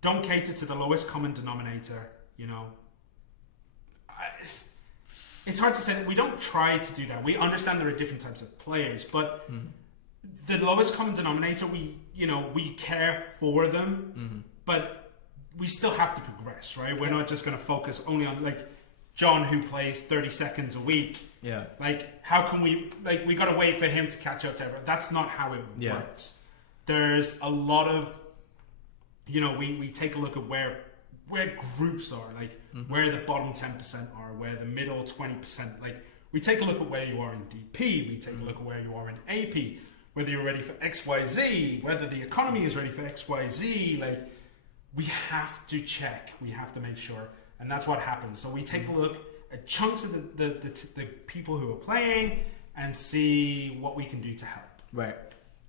don't cater to the lowest common denominator. It's hard to say that we don't try to do that. We understand there are different types of players, but the lowest common denominator, we care for them, but we still have to progress, right? We're not just going to focus only on like John, who plays 30 seconds a week. Yeah. Like, how can we we got to wait for him to catch up to everyone. That's not how it works. There's a lot of, we take a look at where groups are, like where the bottom 10% are, where the middle 20%, like we take a look at where you are in DP, we take a look at where you are in AP, whether you're ready for XYZ, whether the economy is ready for XYZ, like we have to check, we have to make sure, and that's what happens. So we take a look at chunks of the people who are playing and see what we can do to help. Right.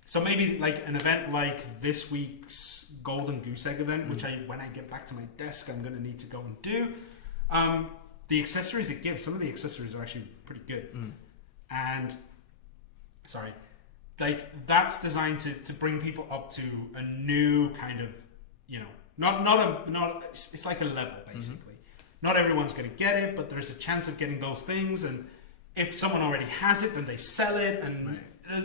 So maybe like an event like this week's Golden Goose Egg event, which when I get back to my desk, I'm going to need to go and do. The accessories it gives, some of the accessories are actually pretty good. And, that's designed to bring people up to a new kind of, it's like a level basically. Not everyone's going to get it, but there's a chance of getting those things. And if someone already has it, then they sell it. And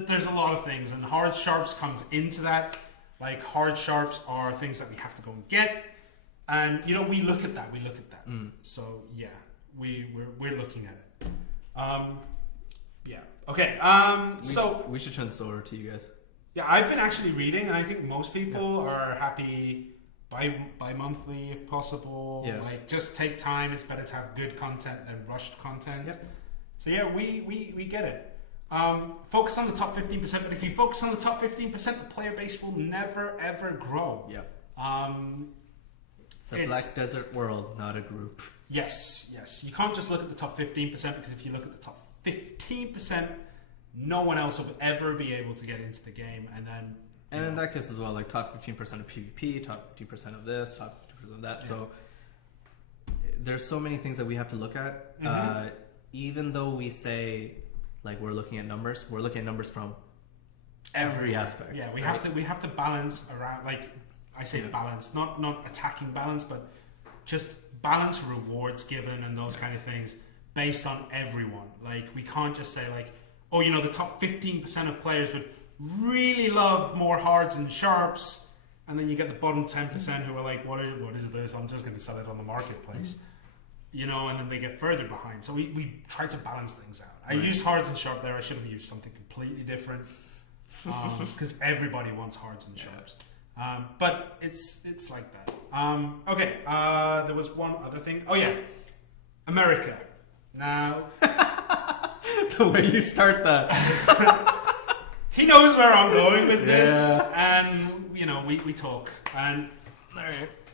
there's a lot of things, and hard sharps comes into that. Like hard sharps are things that we have to go and get, and we look at that. So yeah, we're looking at it. Yeah. Okay. So we should turn this over to you guys. Yeah, I've been actually reading, and I think most people are happy bi-monthly if possible. Yeah. Like just take time. It's better to have good content than rushed content. Yep. So yeah, we get it. Focus on the top 15%, but if you focus on the top 15%, the player base will never ever grow. Yeah. It's a black desert world, not a group. Yes. You can't just look at the top 15%, because if you look at the top 15%, no one else will ever be able to get into the game, and then. And in that case as well, like top 15% of PvP, top 50% of this, top 50% of that. Yeah. So there's so many things that we have to look at. Even though we say like we're looking at numbers from every aspect. Yeah, we have to balance around, like I say balance, not attacking balance, but just balance rewards given and those kind of things based on everyone. Like we can't just say like, oh, the top 15% of players would really love more hards and sharps, and then you get the bottom 10% who are like, what is this? I'm just going to sell it on the marketplace. And then they get further behind. So we try to balance things out. I used hards and sharp there. I should have used something completely different, because everybody wants hards and sharps. But it's like that. Okay, there was one other thing. Oh yeah, America. Now, the way you start that. He knows where I'm going with this, and we talk. And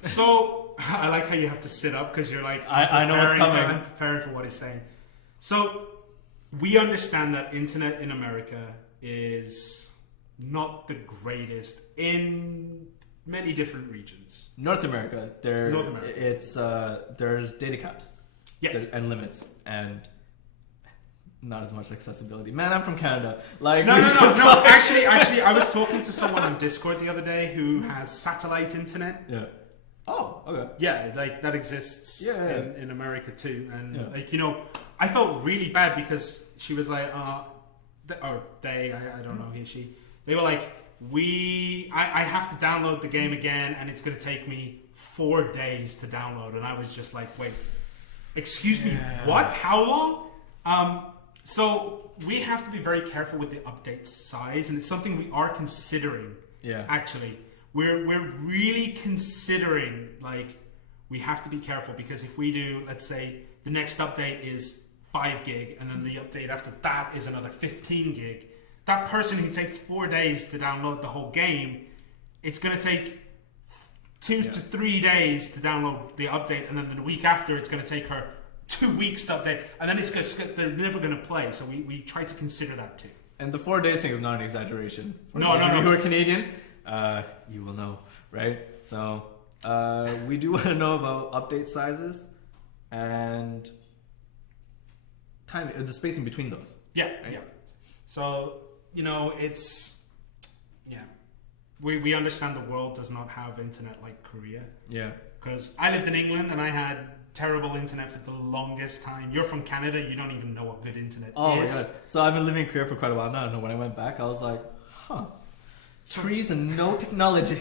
so I like how you have to sit up, because you're like, I know what's coming. I'm preparing for what he's saying. So we understand that internet in America is not the greatest in many different regions. North America, there's data caps, and limits, and not as much accessibility. Man, I'm from Canada. Like, No. we just- Actually, I was talking to someone on Discord the other day who has satellite internet. Yeah. Oh, okay. Yeah, like that exists Yeah. in America too. And Yeah. like, you know, I felt really bad because she was like, or they, I don't know, he, she, they were like, I have to download the game again and it's going to take me 4 days to download. And I was just like, wait, excuse me, what? How long? So we have to be very careful with the update size, and it's something we are considering. Yeah. Actually, we're really considering, like, we have to be careful, because if we do, let's say the next update is 5 gig and then the update after that is another 15 gig, that person who takes 4 days to download the whole game, it's going to take 2 to 3 days to download the update, and then the week after it's going to take her 2 weeks to update, and then they're never going to play. So we try to consider that too. And the 4 days thing is not an exaggeration. For No. those of you who are Canadian, you will know, right? So we do want to know about update sizes and time, the spacing between those. Yeah, right? yeah. So, you know, it's, yeah. We understand the world does not have internet like Korea. Yeah. Because I lived in England and I had terrible internet for the longest time. You're from Canada, you don't even know what good internet is. Oh my god. So I've been living in Korea for quite a while now, and when I went back, I was like, trees and no technology.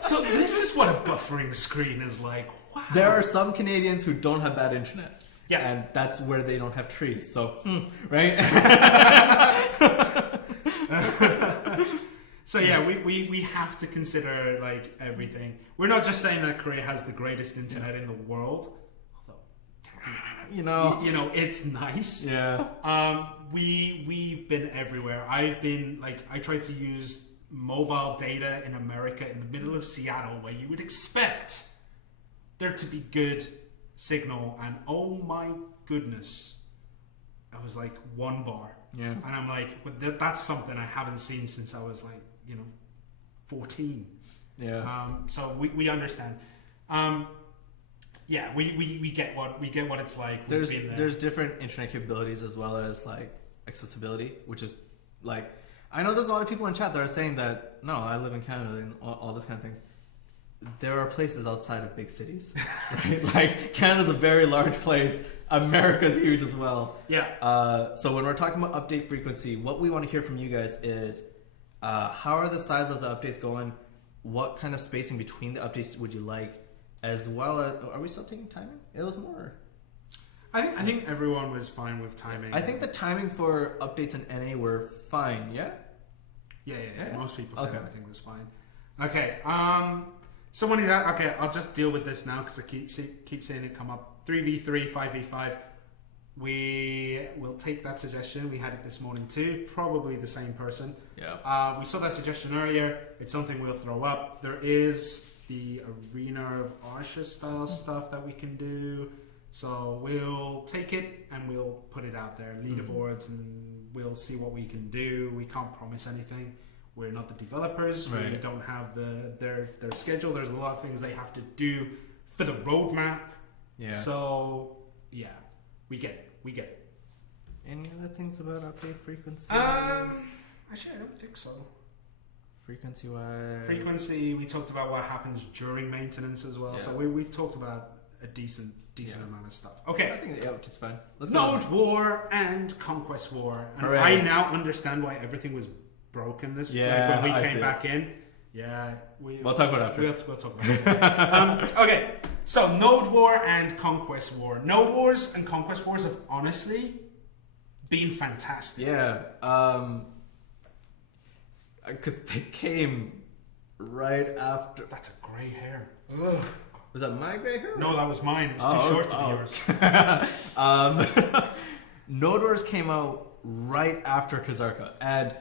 So this is what a buffering screen is like. Wow. There are some Canadians who don't have bad internet. Yeah. And that's where they don't have trees. So, right? So yeah, we have to consider like everything. We're not just saying that Korea has the greatest internet in the world. Although, You know. it's nice. Yeah. We've been everywhere. I've been like, I tried to use mobile data in America in the middle of Seattle, where you would expect there to be good signal, and oh my goodness, I was like 1 bar. Yeah. And I'm like, but that's something I haven't seen since I was like, 14. Yeah. So we understand. Yeah, we get what it's like. We've been there. There's different internet capabilities as well as like accessibility, which is like, I know there's a lot of people in chat that are saying that, no, I live in Canada and all this kind of things. There are places outside of big cities, right? Like, Canada's a very large place. America's huge as well. Yeah. So when we're talking about update frequency, what we want to hear from you guys is, how are the size of the updates going? What kind of spacing between the updates would you like? As well as, are we still taking timing? It was more. I think everyone was fine with timing. I think the timing for updates in NA were fine, yeah? Yeah. Yeah. Most people said Okay. everything was fine. Okay. Someone is okay. I'll just deal with this now because I keep seeing it come up. 3v3, 5v5. We will take that suggestion. We had it this morning too. Probably the same person. Yeah. We saw that suggestion earlier. It's something we'll throw up. There is the Arena of Arsha style stuff that we can do. So we'll take it and we'll put it out there. Leaderboards, and we'll see what we can do. We can't promise anything. We're not the developers. Right. We don't have their schedule. There's a lot of things they have to do for the roadmap. Yeah. So yeah, we get it. Any other things about update frequency? Actually, I don't think so. Frequency wise. Frequency. We talked about what happens during maintenance as well. Yeah. So we've talked about a decent amount of stuff. Okay. I think it's fine. Let's go. Node War and Conquest War. And Hooray. I now understand why everything was broken this Yeah, when we I came see. back in. Yeah, We'll talk about it after. We'll talk about it. Okay, so Node War and Conquest War. Node Wars and Conquest Wars have honestly been fantastic. Yeah. Because they came right after. That's a grey hair. Ugh. Was that my gray hair? No, that was mine. It's too short to be yours. Node Wars came out right after Kazarka, and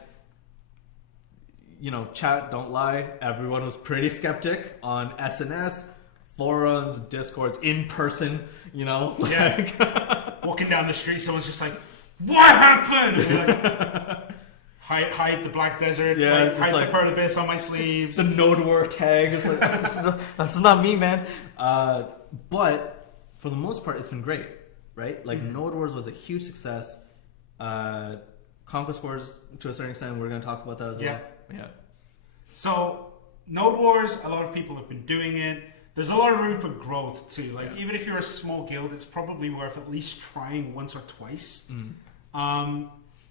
chat, don't lie, everyone was pretty skeptic on SNS, forums, discords, in person, Yeah. Walking down the street, someone's just like, "What happened?" Like, hide the Black Desert. Yeah, hide like the Pearl Abyss on my sleeves. the Node War tag. It's like, that's not me, man. But for the most part, it's been great, right? Like Node Wars was a huge success. Conquest Wars, to a certain extent, we're going to talk about that as well. Yeah. So Node Wars, a lot of people have been doing it. There's a lot of room for growth too. Like even if you're a small guild, it's probably worth at least trying once or twice.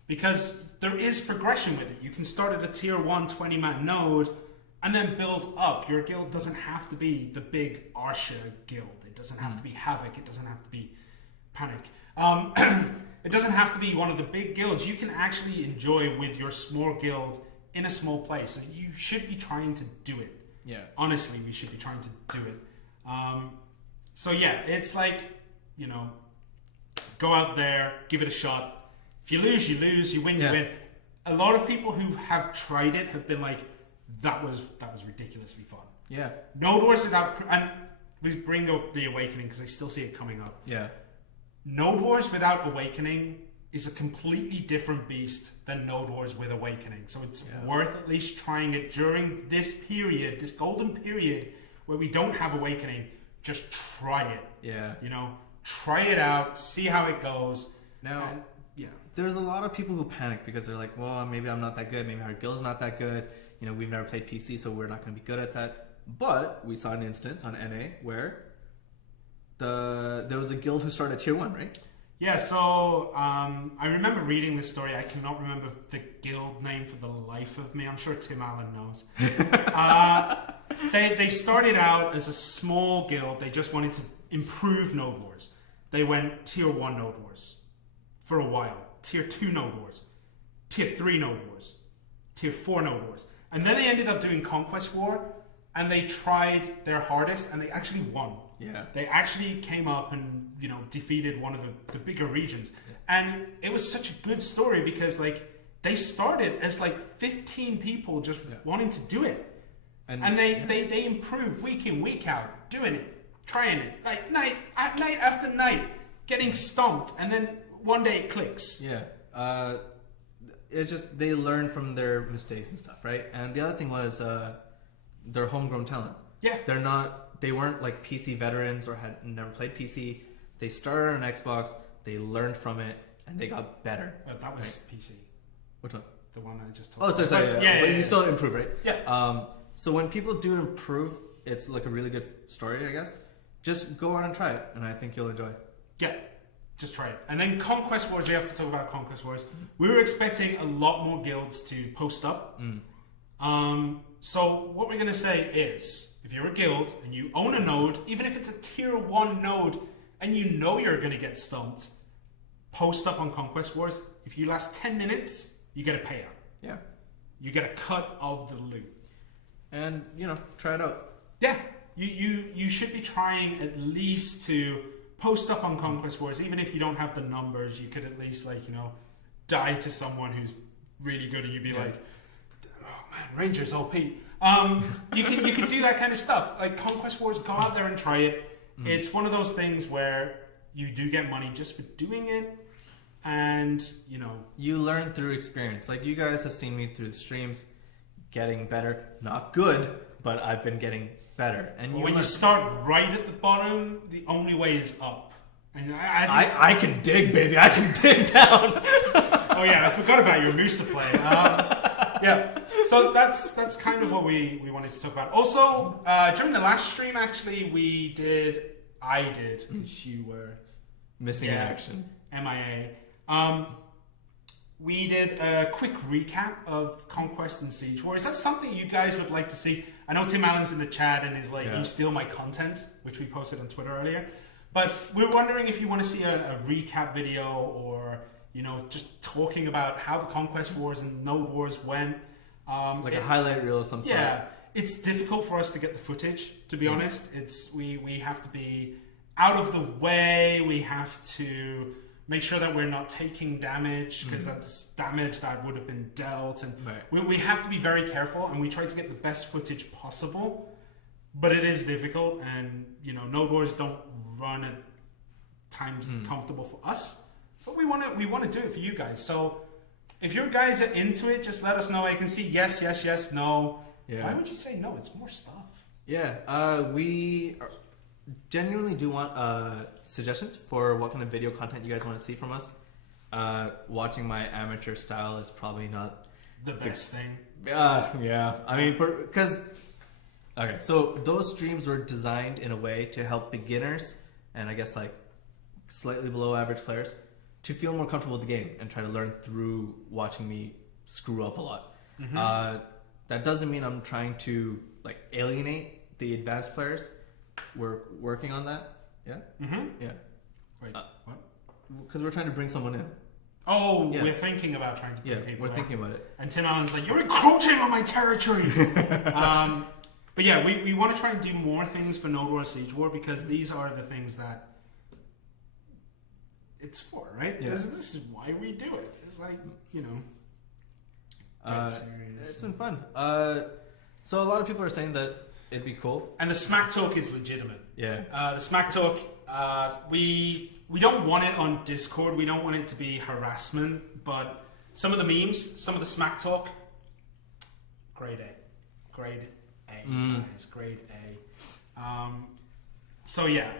Because there is progression with it. You can start at a tier 1 20-man node and then build up. Your guild doesn't have to be the big Arsha guild. It doesn't have to be Havoc. It doesn't have to be Panic. It doesn't have to be one of the big guilds. You can actually enjoy with your small guild in a small place. And you should be trying to do it. Yeah. Honestly, we should be trying to do it. So yeah, it's like, you know, go out there, give it a shot. If you lose, you lose. You win, you win. A lot of people who have tried it have been like, that was ridiculously fun. Yeah. Node Wars without, and we bring up the Awakening because I still see it coming up. Yeah. Node Wars without Awakening is a completely different beast than Node Wars with Awakening. So it's worth at least trying it during this period, this golden period where we don't have Awakening. Just try it. Yeah. You know, try it out, see how it goes. Now, there's a lot of people who panic because they're like, well, maybe I'm not that good. Maybe our guild's not that good. You know, we've never played PC, so we're not going to be good at that. But we saw an instance on NA where there was a guild who started at tier 1, right? Yeah, so I remember reading this story. I cannot remember the guild name for the life of me. I'm sure Tim Allen knows. They started out as a small guild. They just wanted to improve Node Wars. They went tier 1 Node Wars for a while. Tier 2 Node Wars. Tier 3 Node Wars. Tier 4 Node Wars. And then they ended up doing Conquest War, and they tried their hardest, and they actually won. Yeah. They actually came up and, you know, defeated one of the bigger regions. Yeah. And it was such a good story because, like, they started as, like, 15 people just wanting to do it. And they improved week in, week out, doing it, trying it, like, night after night, getting stomped, and then one day it clicks. Yeah. It's just, they learn from their mistakes and stuff, right? And the other thing was their homegrown talent. Yeah. They weren't like PC veterans or had never played PC. They started on Xbox, they learned from it, and they got better. That was PC. Which one? The one I just told you. Oh, sorry. Yeah. But you still improve, right? Yeah. So when people do improve, it's like a really good story, I guess. Just go out and try it, and I think you'll enjoy it. Yeah. Just try it. And then Conquest Wars, we have to talk about Conquest Wars. We were expecting a lot more guilds to post up. So what we're going to say is, if you're a guild and you own a node, even if it's a tier 1 node, and you know you're going to get stumped, post up on Conquest Wars. If you last 10 minutes, you get a payout. Yeah. You get a cut of the loot. And, you know, try it out. Yeah. You should be trying at least to post up on Conquest Wars. Even if you don't have the numbers, you could at least, like, you know, die to someone who's really good and you'd be like, oh man, Rangers OP. You can do that kind of stuff. Like Conquest Wars, go out there and try it. It's one of those things where you do get money just for doing it, and you know, you learn through experience. Like you guys have seen me through the streams getting better. Not good, but I've been getting better. And when you start right at the bottom, the only way is up. And I can dig, baby. I can dig down. Oh yeah, I forgot about your Musa play. Yeah. So that's kind of what we wanted to talk about. Also, during the last stream, actually, I did, because you were missing in action. MIA. We did a quick recap of Conquest and Siege War. Is that something you guys would like to see? I know Tim Allen's in the chat and is like, you steal my content, which we posted on Twitter earlier. But we're wondering if you want to see a recap video or, you know, just talking about how the Conquest Wars and Node Wars went. Like a highlight reel of some sort. Yeah, it's difficult for us to get the footage, to be honest. It's we have to be out of the way. We have to make sure that we're not taking damage, because that's damage that would have been dealt. And we have to be very careful, and we try to get the best footage possible. But it is difficult, and you know, Node Wars don't run at times comfortable for us. But we want to do it for you guys. So if your guys are into it, just let us know. I can see yes, yes, yes, no. Yeah. Why would you say no? It's more stuff. Yeah, we genuinely do want suggestions for what kind of video content you guys want to see from us. Watching my amateur style is probably not the best thing. Yeah. I mean, because okay, so those streams were designed in a way to help beginners and I guess like slightly below average players to feel more comfortable with the game and try to learn through watching me screw up a lot. That doesn't mean I'm trying to like alienate the advanced players. We're working on that. Yeah. Yeah. Wait, what? Because we're trying to bring someone in. Oh, Yeah. we're thinking about trying to bring people we're in. thinking about it. And Tin Allen's like, you're encroaching on my territory. But yeah, we want to try and do more things for Node War Siege War because these are the things that it's for, right? Yeah. This is why we do it. It's like, you know, dead serious. It's been fun. So a lot of people are saying that it'd be cool. And the smack talk is legitimate. Yeah. The smack talk, we don't want it on Discord. We don't want it to be harassment. But some of the memes, some of the smack talk, grade A. Grade A, guys. Grade A. So yeah,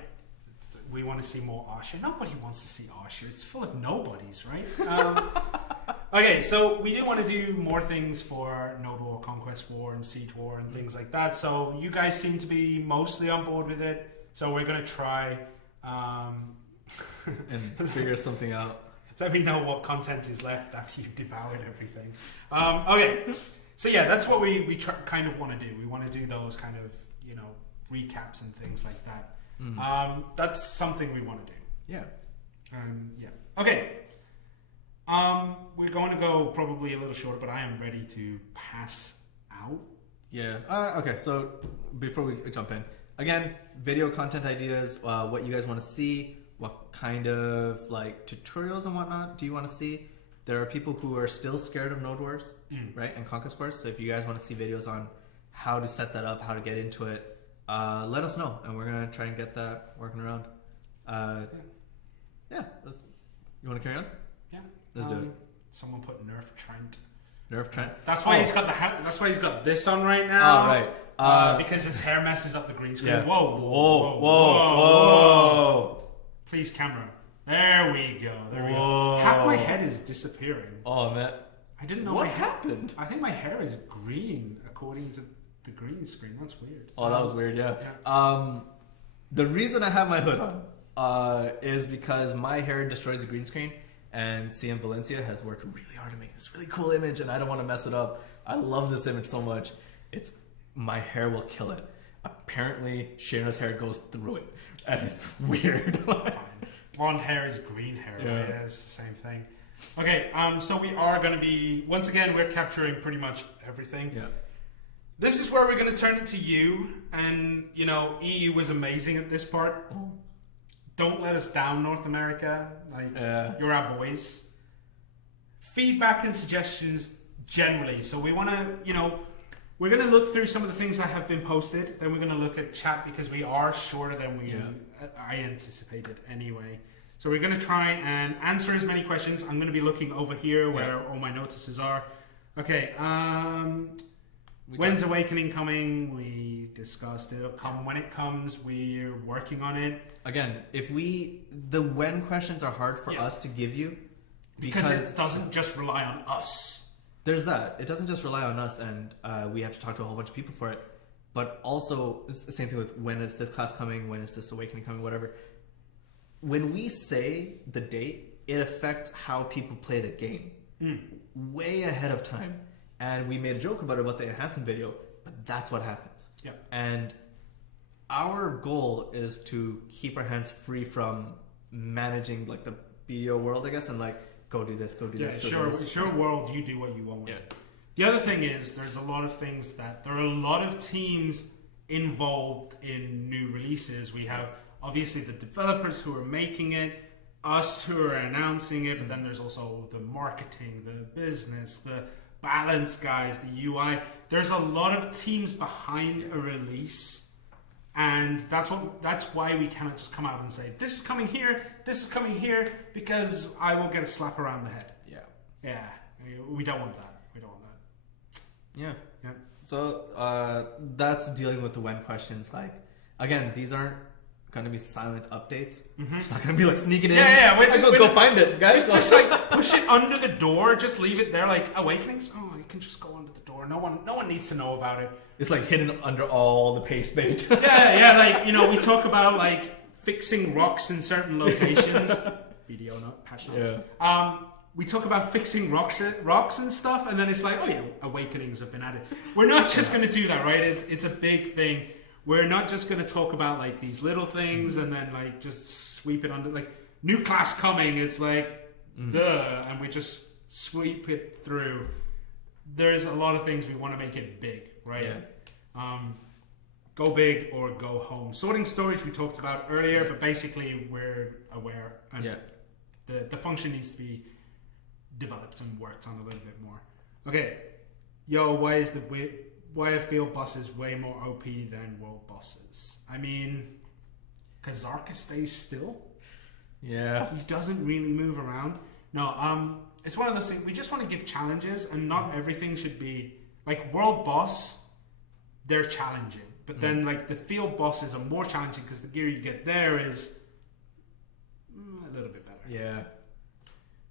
we want to see more Asha. Nobody wants to see Asha. It's full of nobodies, right? Okay, so we do want to do more things for Node War, Conquest War, and Siege War, and things like that. So you guys seem to be mostly on board with it. So we're going to try And figure something out. Let me know what content is left after you've devoured everything. Okay, so yeah, that's what we kind of want to do. We want to do those kind of, you know, recaps and things like that. That's something we want to do. Yeah. Yeah. Okay. We're going to go probably a little shorter, but I am ready to pass out. Yeah. Okay, so before we jump in, again, video content ideas, what you guys want to see, what kind of like tutorials and whatnot do you want to see? There are people who are still scared of Node Wars, right, and Conquest Wars. So if you guys want to see videos on how to set that up, how to get into it, let us know, and we're gonna try and get that working around. Yeah. You want to carry on? Yeah. Let's do it. Someone put Nerf Trent. Nerf Trent. That's why he's got that's why he's got this on right now. Oh, right. Because his hair messes up the green screen. Yeah. Whoa. Please, camera. There we go. There we go. Half my head is disappearing. Oh man. I didn't know What happened? I think my hair is green according to the green screen. That's weird. Oh, that was weird. Yeah. The reason I have my hood on is because my hair destroys the green screen, and CM Valencia has worked really hard to make this really cool image, and I don't want to mess it up. I love this image so much. My hair will kill it. Apparently, Shirna's hair goes through it, and it's weird. Fine. Blonde hair is green hair, right? It's the same thing. Okay, so we are going to be, once again, we're capturing pretty much everything. Yeah. This is where we're going to turn it to you, and, you know, EU was amazing at this part. Don't let us down, North America. Like, you're our boys. Feedback and suggestions generally. So we want to, you know, we're going to look through some of the things that have been posted. Then we're going to look at chat because we are shorter than I anticipated anyway. So we're going to try and answer as many questions. I'm going to be looking over here where all my notices are. Okay. When's Awakening coming? We discussed it. It'll come when it comes. We're working on it. Again, the when questions are hard for us to give you because it doesn't just rely on us. There's that. It doesn't just rely on us, and we have to talk to a whole bunch of people for it. But also, it's the same thing with when is this class coming, when is this Awakening coming, whatever. When we say the date, it affects how people play the game way ahead of time. And we made a joke about the enhancement video, but that's what happens. Yeah. And our goal is to keep our hands free from managing like the BDO world, I guess, and like go do this, go do this. Sure, world, you do what you want with it. The other thing is there are a lot of teams involved in new releases. We have obviously the developers who are making it, us who are announcing it, but then there's also the marketing, the business, the balance guys, the UI. There's a lot of teams behind a release, and that's why we cannot just come out and say this is coming here, because I will get a slap around the head. Yeah. We don't want that. Yeah. So that's dealing with the when questions. Like, again, these aren't gonna be silent updates. It's not gonna be like sneaking in. Yeah. Go find it, guys. It's just like push it under the door. Just leave it there, like Awakenings. Oh, you can just go under the door. No one needs to know about it. It's like hidden under all the paste bait. Yeah. Like we talk about like fixing rocks in certain locations. BDO note, patch notes. Yeah. We talk about fixing rocks and stuff, and then it's like, oh yeah, Awakenings have been added. We're not just going to do that, right? It's a big thing. We're not just going to talk about like these little things and then like just sweep it under. Like new class coming, it's like duh, and we just sweep it through. There's a lot of things we want to make it big, right? Yeah. Go big or go home. Sorting storage we talked about earlier, but basically we're aware and the function needs to be developed and worked on a little bit more. Okay, why are field bosses way more OP than world bosses? I mean, because Zarka stays still. Yeah, he doesn't really move around. No, it's one of those things. We just want to give challenges, and not everything should be like world boss. They're challenging, but then like the field bosses are more challenging because the gear you get there is a little bit better. Yeah,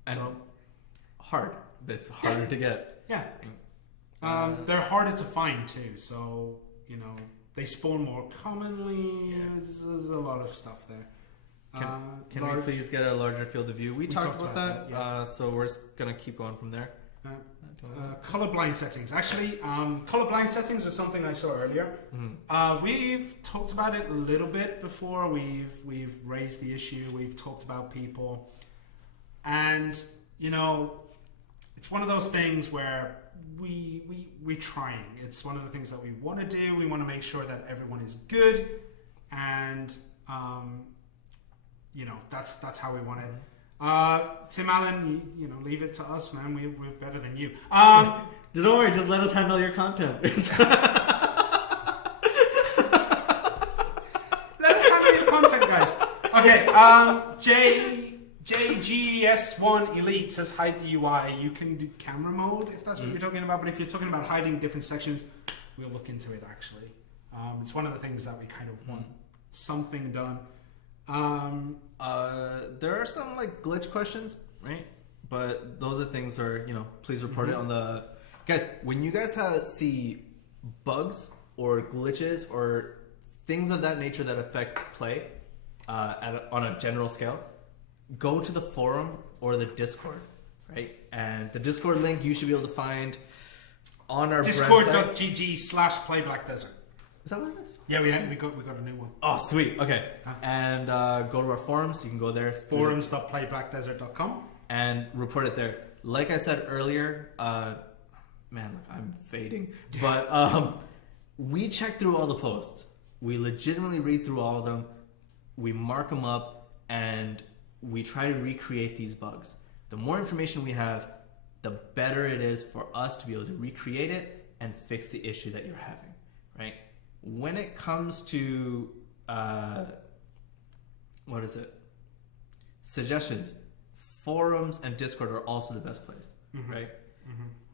and hard. That's harder to get. Yeah. They're harder to find too, so they spawn more commonly. There's a lot of stuff there. Can we please get a larger field of view? We talked about that, so we're just gonna keep going from there. Colorblind settings. Actually, colorblind settings was something I saw earlier. We've talked about it a little bit before. We've raised the issue. We've talked about people, and it's one of those things where we're trying. It's one of the things that we want to do. We want to make sure that everyone is good, and that's how we want it. Tim Allen, leave it to us, man. We're better than you. Don't worry, just let us handle your content. Let us handle your content, guys. Okay, JGS1 Elite says hide the UI. You can do camera mode if that's what you're talking about, but if you're talking about hiding different sections, we'll look into it actually. It's one of the things that we kind of want something done. There are some like glitch questions, right? But those are things please report it on the guys. When you guys see bugs or glitches or things of that nature that affect play on a general scale, go to the forum or the Discord, right? And the Discord link you should be able to find on our Discord.gg/playblackdesert. Is that what it is? Yeah, we got a new one. Oh, sweet. Okay. And go to our forums. You can go there. Forums.playblackdesert.com. And report it there. Like I said earlier, man, I'm fading. But we check through all the posts. We legitimately read through all of them. We mark them up. And we try to recreate these bugs. The more information we have, the better it is for us to be able to recreate it and fix the issue that you're having, right? When it comes to suggestions, forums and Discord are also the best place, right?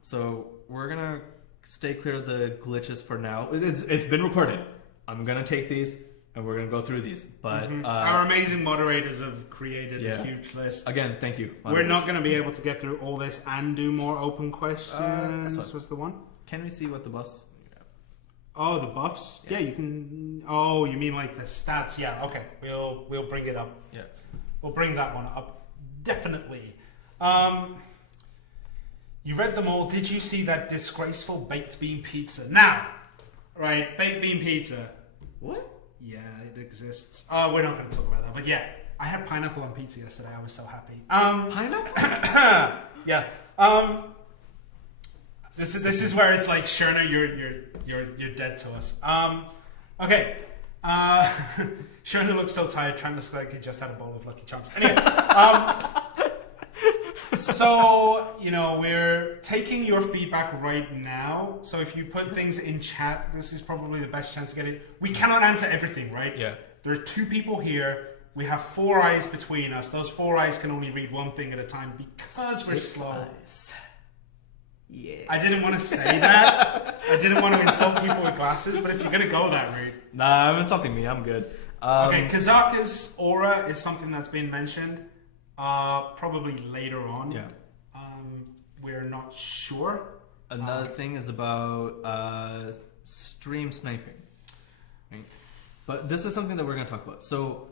So we're gonna stay clear of the glitches for now. It's been recorded. I'm gonna take these and we're gonna go through these. But our amazing moderators have created a huge list. Again, thank you. We're not gonna be able to get through all this and do more open questions. This was the one. Can we see what the buffs? Oh, the buffs? Yeah, you can. Oh, you mean like the stats? Yeah, okay. We'll bring it up. Yeah, we'll bring that one up. Definitely. You read them all. Did you see that disgraceful baked bean pizza? Now, right, baked bean pizza. What? Yeah, it exists. Oh, we're not going to talk about that, but yeah, I had pineapple on pizza yesterday. I was so happy. Pineapple? Yeah. This is where it's like, Shirna, you're dead to us. Okay. Shirna looks so tired. Trent looks like he just had a bowl of Lucky Charms. Anyway. So, we're taking your feedback right now. So if you put things in chat, this is probably the best chance to get it. We cannot answer everything, right? Yeah. There are 2 people here. We have 4 eyes between us. Those 4 eyes can only read one thing at a time because we're slow. Eyes. Yeah. I didn't want to say that. I didn't want to insult people with glasses, but if you're going to go that route. Nah, I'm insulting me. I'm good. Okay, Kazaka's aura is something that's been mentioned. Probably later on. Yeah. We're not sure. Another thing is about stream sniping. Right? But this is something that we're going to talk about. So,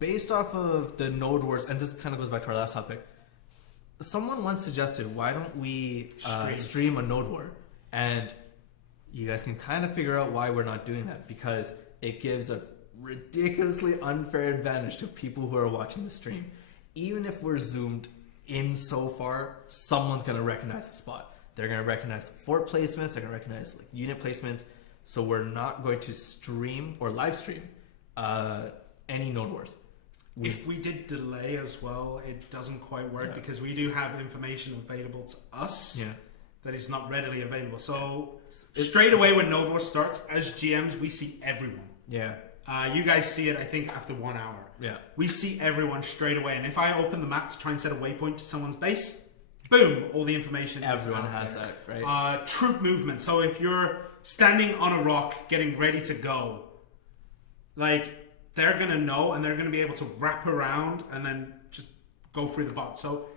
based off of the node wars, and this kind of goes back to our last topic, someone once suggested, why don't we stream a node war? And you guys can kind of figure out why we're not doing that, because it gives a ridiculously unfair advantage to people who are watching the stream. Even if we're zoomed in so far, someone's going to recognize the spot. They're going to recognize the fort placements, they're going to recognize like unit placements. So we're not going to stream or live stream any node wars. If we did delay as well, it doesn't quite work because we do have information available to us that is not readily available. So straight away when node war starts, as GMs, we see everyone. Yeah. You guys see it, I think, after 1 hour. Yeah. We see everyone straight away. And if I open the map to try and set a waypoint to someone's base, boom, all the information. Everyone has that, right? Troop movement. So if you're standing on a rock, getting ready to go, like, they're going to know and they're going to be able to wrap around and then just go through the bot. So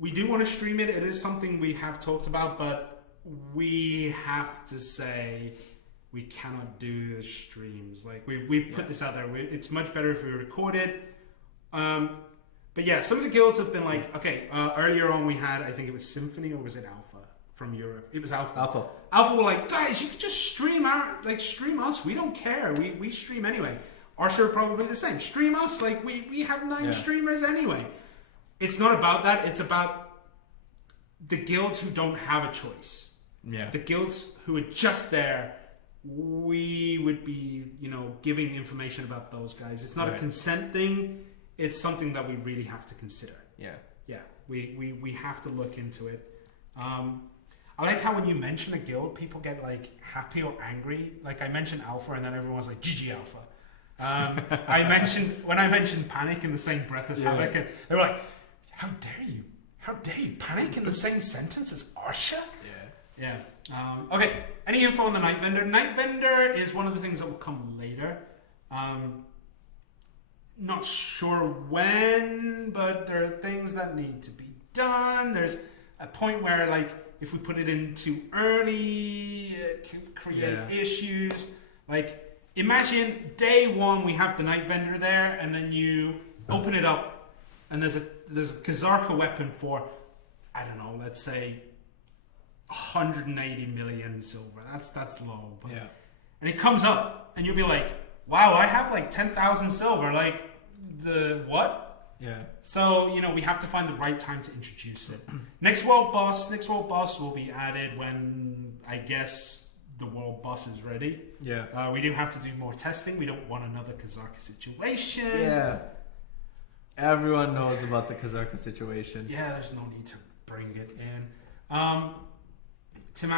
we do want to stream it. It is something we have talked about, but we have to say we cannot do the streams. Like, we've put this out there. It's much better if we record it. But yeah, some of the guilds have been like, okay, earlier on we had, I think it was Symphony, or was it Alpha from Europe? It was Alpha. Alpha were like, guys, you could just stream stream us. We don't care. We stream anyway. Archer probably the same. Stream us. Like, we have 9 streamers anyway. It's not about that. It's about the guilds who don't have a choice. Yeah. The guilds who are just there, we would be, giving information about those guys. It's not a consent thing. It's something that we really have to consider. Yeah. Yeah. We have to look into it. I like how when you mention a guild, people get like happy or angry. Like, I mentioned Alpha and then everyone's like, GG Alpha. When I mentioned Panic in the same breath as Havoc, and they were like, how dare you? How dare you? Panic in the same sentence as Arsha? Yeah. Okay. Any info on the Night Vendor? Night Vendor is one of the things that will come later. Not sure when, but there are things that need to be done. There's a point where, like, if we put it in too early, it can create issues. Like, imagine day 1 we have the Night Vendor there, and then you open it up, and there's a Kazarka weapon for, I don't know, let's say 180 million silver. That's low. But, and it comes up, and you'll be like, wow, I have like 10,000 silver. Like, the what? Yeah. So, we have to find the right time to introduce it. Next world boss will be added when, I guess, the world boss is ready. Yeah. We do have to do more testing. We don't want another Kazarka situation. Yeah. Everyone knows about the Kazarka situation. Yeah, there's no need to bring it in. Tim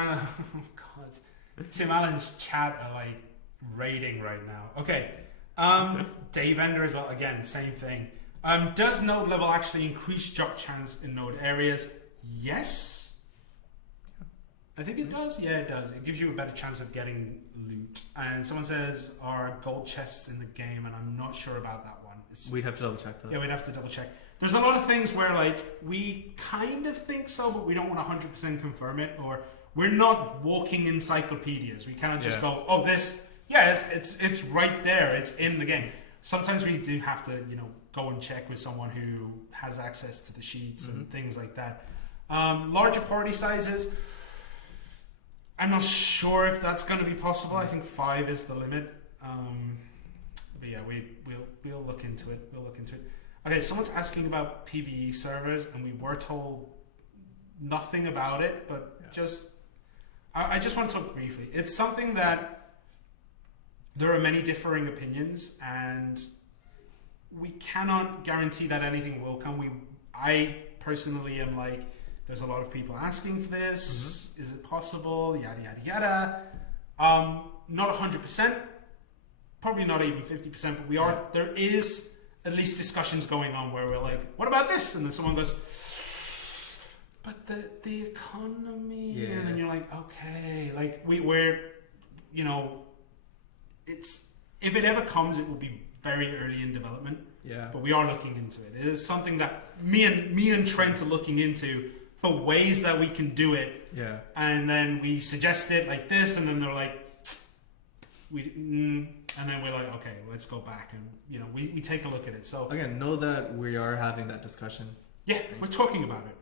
Allen's chat are like raiding right now. Okay. Day Vendor as well. Again, same thing. Does node level actually increase drop chance in node areas? Yes. I think it does. Yeah, it does. It gives you a better chance of getting loot. And someone says, are gold chests in the game? And I'm not sure about that one. We'd have to double check that. Yeah, we'd have to double check. There's a lot of things where, like, we kind of think so, but we don't want to 100% confirm it. Or we're not walking encyclopedias. We cannot just go, oh, this, it's right there. It's in the game. Sometimes we do have to, go and check with someone who has access to the sheets and things like that. Larger party sizes, I'm not sure if that's going to be possible. I think 5 is the limit. But yeah, we'll look into it. Okay, someone's asking about Pbe servers, and we were told nothing about it, but I just want to talk briefly. It's something that there are many differing opinions, and we cannot guarantee that anything will come. I personally am like, there's a lot of people asking for this. Is it possible? Yada, yada, yada. Not 100%. Probably not even 50%, but there is at least discussions going on where we're like, what about this? And then someone goes, but the economy, and then you're like, okay, like we're, it's, if it ever comes, it will be very early in development. Yeah. But we are looking into it. It is something that me and Trent are looking into for ways that we can do it. Yeah. And then we suggest it like this, and then they're like, and then we're like, okay, let's go back, and we take a look at it. So Again, know that we are having that discussion. yeah, we're talking about it.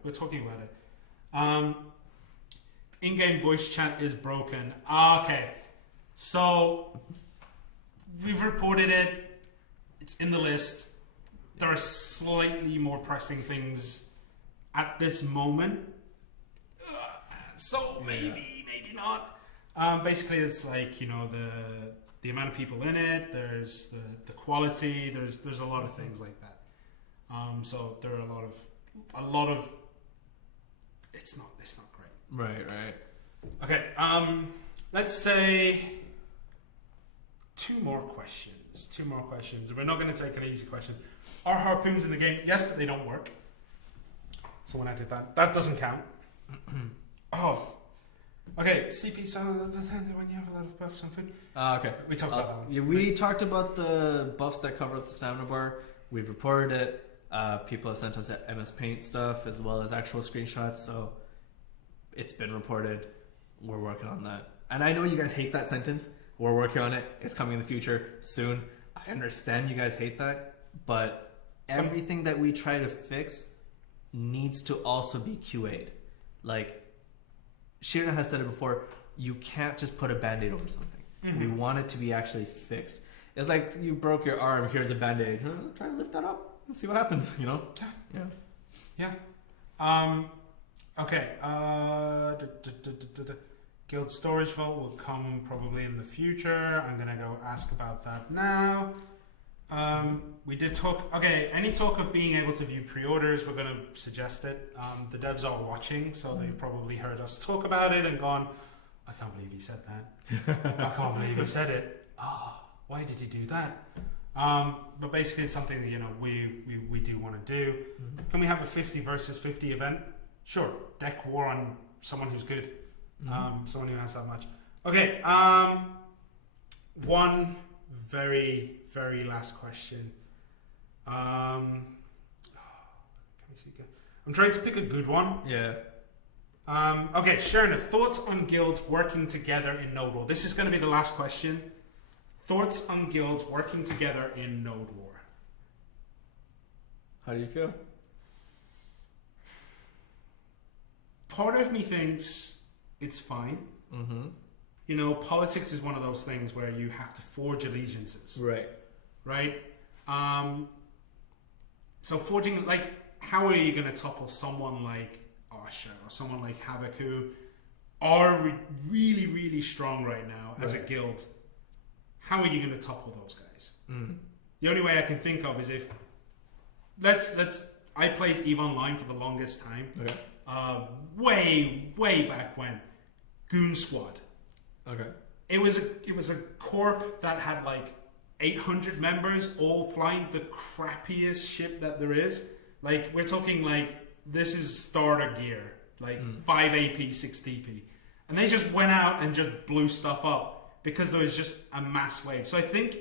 In-game voice chat is broken. Okay, so we've reported it. It's in the list. There are slightly more pressing things at this moment. So maybe not. Basically, it's like the amount of people in it. There's the quality. There's a lot of things like that. So there are a lot of. It's not great. Right. Okay. Let's say two more questions. We're not going to take an easy question. Are harpoons in the game? Yes, but they don't work. So when I did that doesn't count. Oh. Okay, CP, so when you have a lot of buffs on food. Okay. We talked about that one. Yeah, we talked about the buffs that cover up the stamina bar. We've reported it. People have sent us MS Paint stuff as well as actual screenshots, so it's been reported. We're working on that. And I know you guys hate that sentence. We're working on it. It's coming in the future soon. I understand you guys hate that, but everything that we try to fix needs to also be QA'd. Like, Shirna has said it before, you can't just put a band-aid over something. Mm-hmm. We want it to be actually fixed. It's like you broke your arm, here's a band-aid. Try to lift that up. Let's see what happens, Yeah. Okay. Guild storage vault will come probably in the future. I'm going to go ask about that now. We did talk. Okay, any talk of being able to view pre-orders, we're going to suggest it. The devs are watching, so they probably heard us talk about it and gone, I can't believe he said that. I can't believe he said it. Why did he do that? But basically, it's something that we do want to do. Mm-hmm. Can we have a 50 versus 50 event? Sure. Deck war on someone who's good. Someone who has that much. Okay. One very, very last question. Let me see. I'm trying to pick a good one. Yeah. Okay, Shirna, thoughts on guilds working together in Node War? This is going to be the last question. Thoughts on guilds working together in Node War? How do you feel? Part of me thinks it's fine. Mm-hmm. Politics is one of those things where you have to forge allegiances. Right? So forging, like, how are you going to topple someone like Asha or someone like Havoc who are really, really strong right now as a guild? How are you going to topple those guys? The only way I can think of is if I played EVE Online for the longest time. Okay. Way back when. Goon Squad. Okay. It was a corp that had like 800 members, all flying the crappiest ship that there is. Like, we're talking like, this is starter gear, like 5 AP, 6 DP. And they just went out and just blew stuff up because there was just a mass wave. So I think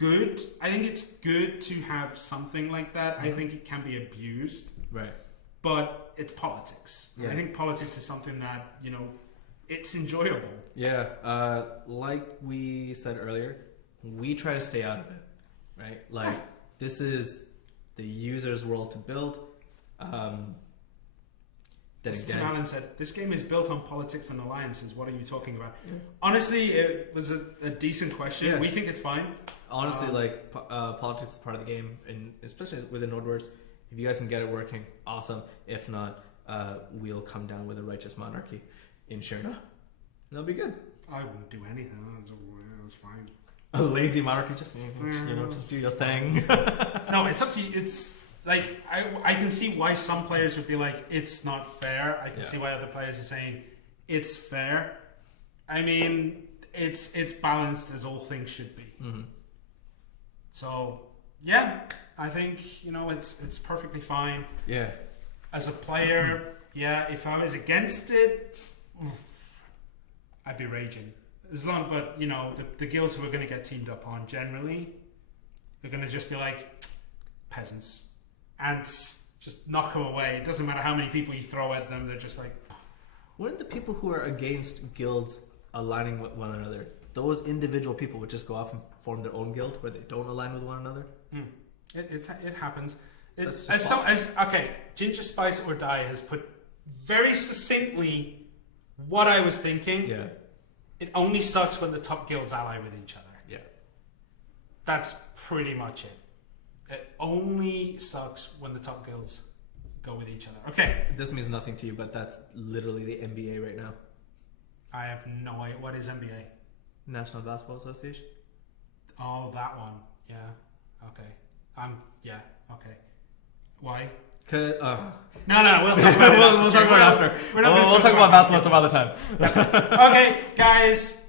it's good to have something like that. I think it can be abused. Right. But it's politics. Yeah. I think politics is something that, it's enjoyable. Yeah. Like we said earlier, we try to stay out of it, right? Like, this is the user's world to build. Tim Allen said, this game is built on politics and alliances. What are you talking about? Yeah. Honestly, it was a decent question. Yeah. We think it's fine. Honestly, politics is part of the game, and especially within Node Wars. If you guys can get it working, awesome. If not, we'll come down with a righteous monarchy in Shirna. That'll be good. I wouldn't do anything. It was fine. A lazy monarchy, just just do your thing. No, it's up to you. It's like I can see why some players would be like, it's not fair. I can see why other players are saying it's fair. I mean, it's balanced as all things should be. Mm-hmm. So yeah, I think it's perfectly fine. Yeah. As a player, if I was against it, I'd be raging. But the guilds who are going to get teamed up on generally, They're going to just be like, peasants, ants, just knock them away. It doesn't matter how many people you throw at them, they're just like... Wouldn't the people who are against guilds aligning with one another, those individual people would just go off and form their own guild where they don't align with one another? It happens. Ginger Spice or Die has put very succinctly what I was thinking. Yeah. It only sucks when the top guilds ally with each other. Yeah. That's pretty much it. It only sucks when the top guilds go with each other. Okay. This means nothing to you, but that's literally the NBA right now. I have no idea. What is NBA? National Basketball Association. Oh, that one. Yeah. Okay. Okay. Why? No, we'll talk about it we'll talk about it after. We'll talk about basketball some other time. Okay, guys.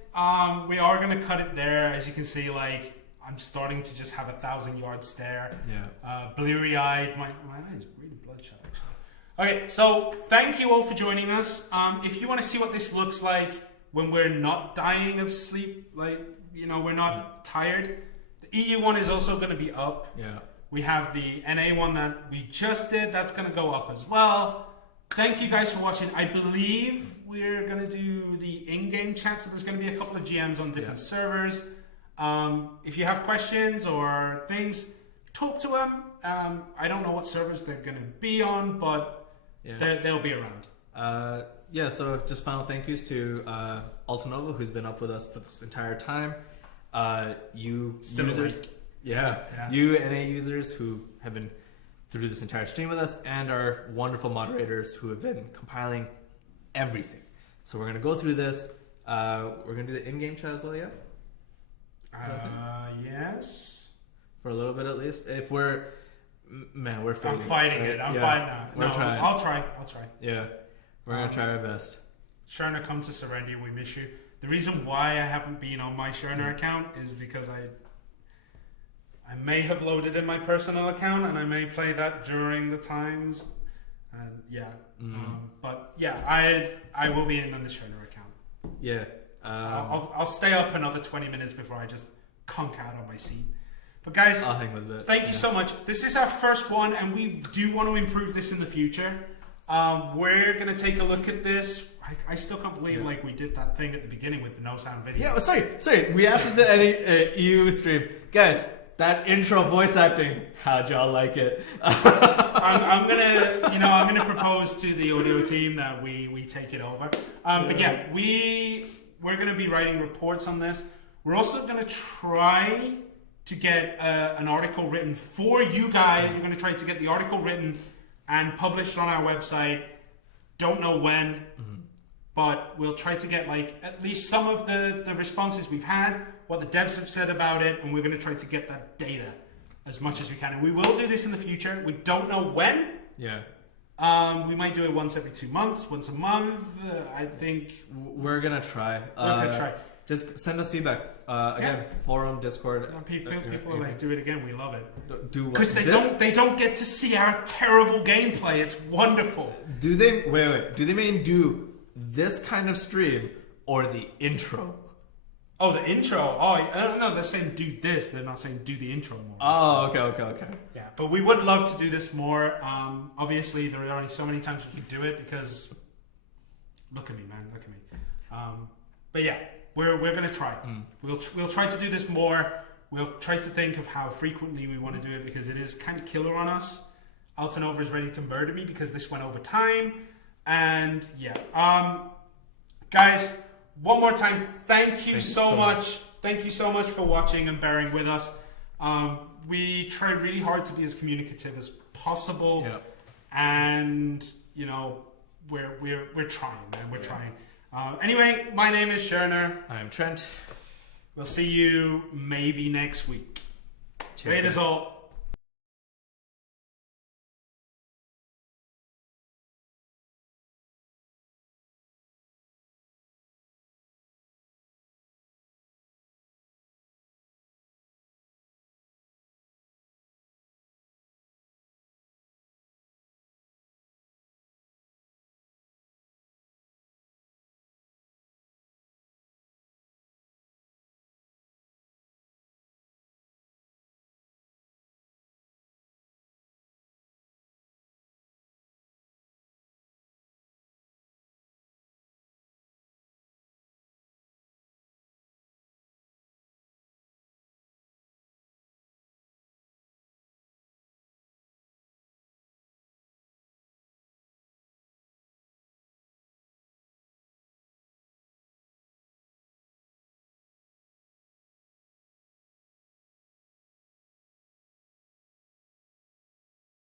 We are going to cut it there. As you can see, like, I'm starting to just have 1,000-yard stare. Yeah. Bleary-eyed. My eye is really bloodshot, actually. Okay, so thank you all for joining us. If you want to see what this looks like when we're not dying of sleep, like, we're not tired, the EU one is also going to be up. Yeah. We have the NA one that we just did. That's going to go up as well. Thank you guys for watching. I believe we're going to do the in-game chat, so there's going to be a couple of GMs on different servers. If you have questions or things, talk to them. I don't know what servers they're going to be on, but they'll be around. So just final thank yous to Altanova, who's been up with us for this entire time. You Still users, awake. yeah, you NA users who have been through this entire stream with us, and our wonderful moderators who have been compiling everything. So we're gonna go through this. We're gonna do the in-game chat as well, yeah. Yes. For a little bit at least. If we're failing. I'm fighting it. I'm fine now. We're trying. I'll try. Yeah, we're gonna try our best. Shirna, come to Serendia. We miss you. The reason why I haven't been on my Shirna account is because I may have loaded in my personal account and I may play that during the times. And I will be in on the Shirna account. Yeah. I'll stay up another 20 minutes before I just conk out on my seat. But guys, I'll hang with it. Thank you so much. This is our first one, and we do want to improve this in the future. We're gonna take a look at this. I still can't believe like we did that thing at the beginning with the no sound video. Yeah, sorry. We asked this at any EU stream, guys. That intro voice acting, how'd y'all like it? I'm gonna propose to the audio team that we take it over. But yeah, we're gonna be writing reports on this. We're also gonna try to get an article written for you guys. We're gonna try to get the article written and published on our website. Don't know when, but we'll try to get like at least some of the responses we've had, what the devs have said about it, and we're going to try to get that data as much as we can. And we will do this in the future. We don't know when. Yeah. We might do it once every 2 months, once a month. I think we're gonna try. Just send us feedback. Again, forum, Discord. People are like, do it again. We love it. Do what? Because they don't get to see our terrible gameplay. It's wonderful. Do they wait? Do they mean do this kind of stream or the intro? Oh, the intro. Oh, I don't know. They're saying do this. They're not saying do the intro more. Oh, okay. Yeah, but we would love to do this more. Obviously, there are only so many times we can do it because look at me, man. Look at me. But yeah, we're gonna try. We'll try to do this more. We'll try to think of how frequently we want to do it because it is kind of killer on us. Altanova is ready to murder me because this went over time. And yeah, guys. One more time, thank you so much. Thank you so much for watching and bearing with us. We try really hard to be as communicative as possible, and we're trying, man. We're trying. Anyway, my name is Shirna. I'm Trent. We'll see you maybe next week. Cheers. Great as all.